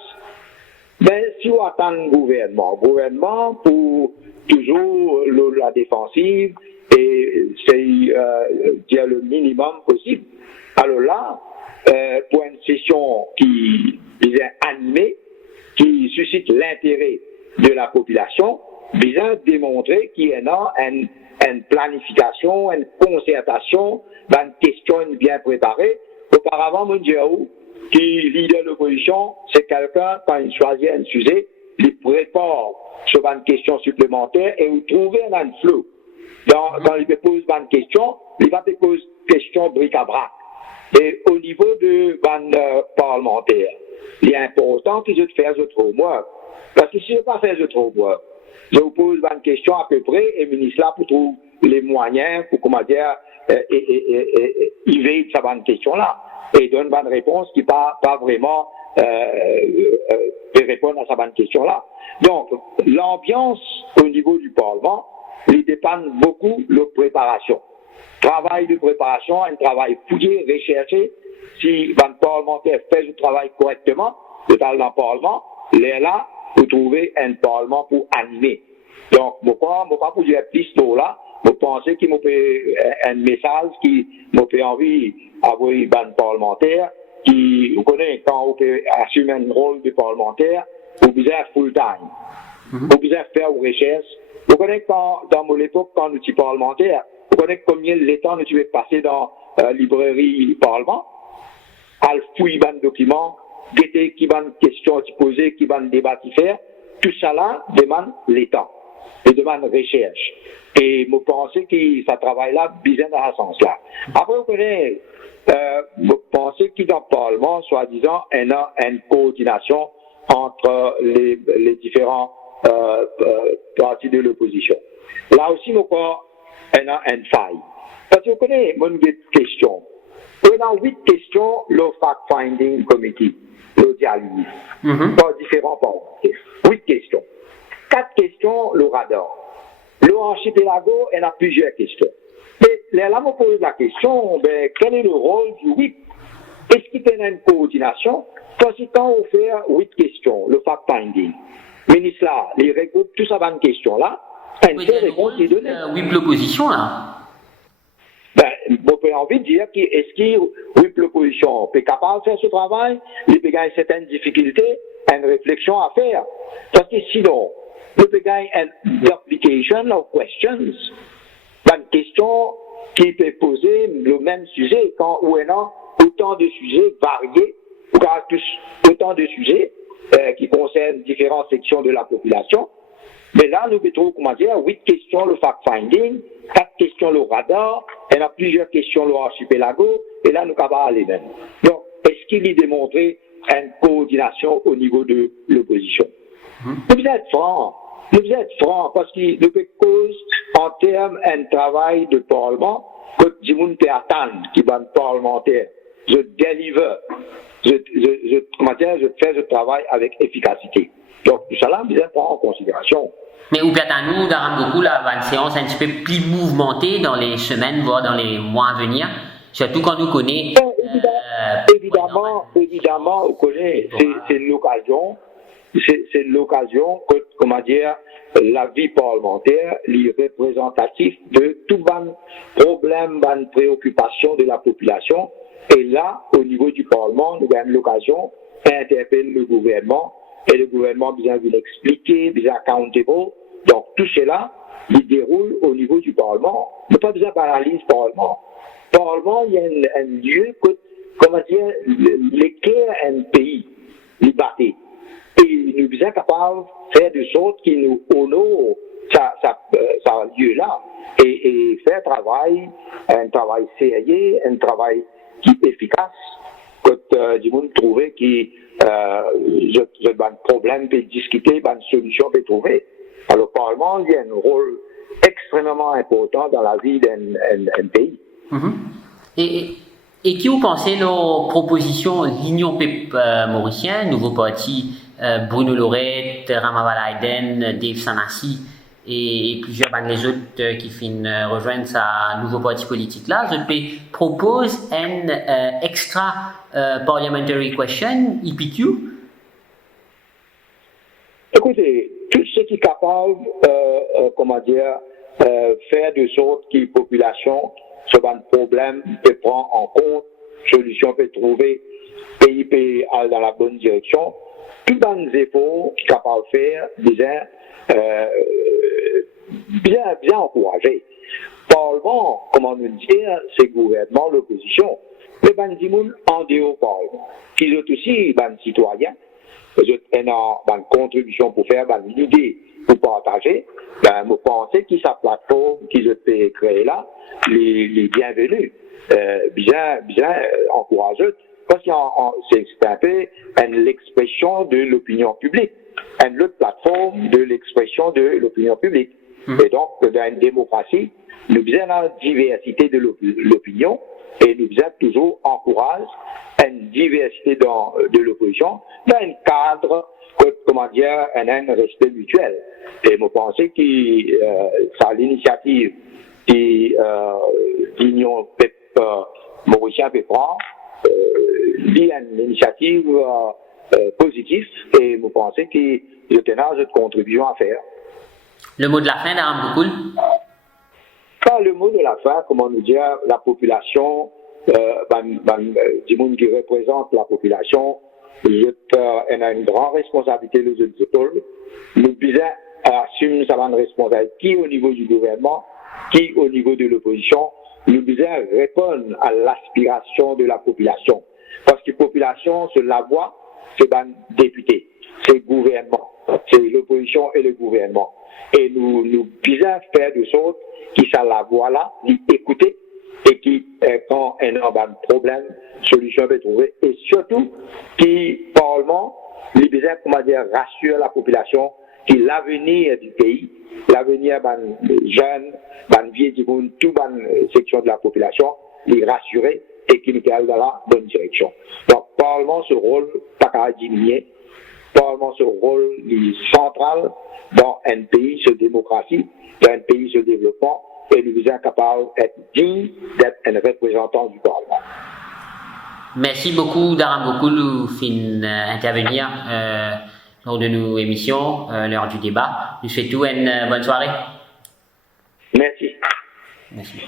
Ben, si on attend le gouvernement pour toujours la défensive et c'est dire le minimum possible. Alors là, pour une session qui vient animée, qui suscite l'intérêt de la population, vient démontrer qu'il y a une planification, une concertation, une question bien préparée. Auparavant, mon Dieu, qui leader de l'opposition, c'est quelqu'un, quand il choisit un sujet, il prépare sur une question supplémentaire et vous trouvez un flou. Quand il te pose une question, il va te poser une question bric-à-brac. Et au niveau de parlementaire, il est important que je te fasse votre homework. Parce que si je ne pas faire votre homework, je vous pose une question à peu près et le ministre là pour trouver les moyens pour, éviter cette question-là. Et donne une réponse qui n'est pas vraiment peut répondre à sa bonne question-là. Donc, l'ambiance au niveau du Parlement, il dépend beaucoup de la préparation. Travail de préparation, un travail fouillé, recherché. Si un parlementaire fait le travail correctement, le Parlement, là, vous trouvez un Parlement pour animer. Donc, je ne pas pour dire plus là. Vous pensez qu'il m'a fait un message qui m'a fait envie d'avoir une bande parlementaire qui, vous connaissez, quand vous pouvez assumer un rôle de parlementaire, vous pouvez faire full time. Vous pouvez faire vos recherches. Vous connaissez dans mon époque, quand nous étions parlementaires, vous connaissez combien de temps nous pouvons passer dans la librairie du Parlement, à fouiller un document, guetter qui va une question à poser, qui va un débat à faire. Tout ça là demande le temps. Et demande recherche. Et je pense que ça travaille là, bien dans ce sens-là. Après, vous connaissez, je pense qu'il dans le Parlement, soi-disant, il y a une coordination entre les différents partis de l'opposition. Là aussi, il y a une faille. Parce que vous connaissez, mon question. Il y a 8 questions, le fact-finding committee, le dialogue, par différents partis. 8 questions. 4 questions, le radar. Le archipelago, il y a plusieurs questions. Mais là, on pose la question, quel est le rôle du WIP? Est-ce qu'il y a une coordination? Parce que quand on fait 8 questions, le fact-finding, le ministre là, il regroupe tout ça dans une question là, une seule réponse est donnée. WIP l'opposition là? On peut envie de dire est-ce que WIP l'opposition est capable de faire ce travail? Il peut gagner certaines difficultés, une réflexion à faire. Parce que sinon, we begin an application of questions. Une question qui peut poser le même sujet quand on a autant de sujets variés, ou autant de sujets qui concernent différentes sections de la population. Mais là, nous mettons, 8 questions le fact-finding, 4 questions le radar, il y a plusieurs questions le archipelago, et là, nous avons aller même. Donc, est-ce qu'il y a démontré une coordination au niveau de l'opposition? Vous êtes franc. Vous êtes franc parce qu'il nous fait cause en termes d'un travail de parlement que du monde peut attendre qui va être parlementaire. Je deliver, je fais ce travail avec efficacité. Donc tout ça là, vous êtes prendre en considération. Mais ou peut-être à nous, d'Aram Gokul, là, une séance un petit peu plus mouvementée dans les semaines, voire dans les mois à venir, surtout quand nous connaissons. Évidemment. évidemment, on connaît, c'est l'occasion, c'est l'occasion que, comment dire, la vie parlementaire est représentative de tout les problèmes, les préoccupations de la population. Et là, au niveau du Parlement, nous avons l'occasion d'interpeller le gouvernement, et le gouvernement vient de l'expliquer, bien accountable. Donc, tout cela, il déroule au niveau du Parlement. Il n'y a pas besoin d'analyse Parlement. Parlement, il y a un lieu que, comment dire, l'éclaire un pays, liberté. Et nous sommes capables de faire de sorte qu'il nous honore ça lieu-là et faire un travail sérieux, un travail qui est efficace, que du monde trouver qui j'ai un problème peut discuter, une solution peut trouver. Alors le Parlement il y a un rôle extrêmement important dans la vie d'un pays. Mm-hmm. Et qui vous pensez nos propositions l'Union mauricienne, nouveau parti Bruno Lorette, Ramaval Aiden, Dave Sanassi et plusieurs les autres qui viennent rejoindre sa nouveau parti politique là, je propose un extra parliamentary question, EPQ. Écoutez, tout ce qui est capable, comment dire, faire de sorte que la population sur un problème peut prendre en compte, solution peut trouver, pays peut aller dans la bonne direction. Tout les efforts qui sont capables de faire, bien encouragé. Parlement, comment nous dire, c'est gouvernement, l'opposition. Mais les gens en dehors du Parlement, qui sont aussi les citoyens, ils ont une contribution pour faire une idée, pour partager. Je pense que sa plateforme qu'ils ont créée là, les bienvenus, bien encourageux. Parce que c'est un peu l'expression de l'opinion publique, une autre plateforme de l'expression de l'opinion publique. Et donc, dans une démocratie, nous avons la diversité de l'opinion et nous avons toujours encouragé une diversité de l'opposition dans un cadre, comment dire, un respect mutuel. Et je pense que ça l'initiative que l'Union mauricienne peut prendre, il y a une initiative positive et je pense qu'il y a une contribution à faire. Le mot de la fin, Daram Gokul? Le mot de la fin, comment nous dire, la population, du monde qui représente la population, elle a une grande responsabilité, les autres. Nous devons assumer sa responsabilité, qui au niveau du gouvernement, qui au niveau de l'opposition. Nous devons répondre à l'aspiration de la population. Parce que la population, c'est la voix, c'est les députés, c'est le gouvernement, c'est l'opposition et le gouvernement. Et nous devons faire de sorte qu'ils ça la voix là, écouter et qui quand un problème, solution peut trouver. Et surtout, qui Parlement, les besoin, comment dire, rassure la population que l'avenir du pays, l'avenir des jeunes, des vieux, toute section de la population, les rassurer et qui nous peut aller dans la bonne direction. Donc, Parlement, ce rôle, pas qu'à diminuer. Parlement, ce rôle est central dans un pays de démocratie, dans un pays de développement, et nous sommes capables d'être dignes d'être un représentant du Parlement. Merci beaucoup, Daram Gokul, d'intervenir lors de nos émissions, l'heure du débat. Nous souhaitons une bonne soirée. Merci. Merci.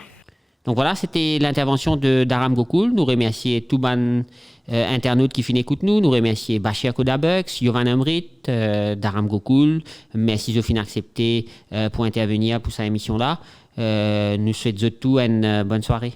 Donc voilà, c'était l'intervention de Daram Gokul. Nous remercions tous les internautes qui écoutent nous. Nous remercions Bachir Kodabux, Yovan Amrit, Daram Gokul. Merci de accepter pour intervenir pour cette émission-là. Nous souhaitons tous une bonne soirée.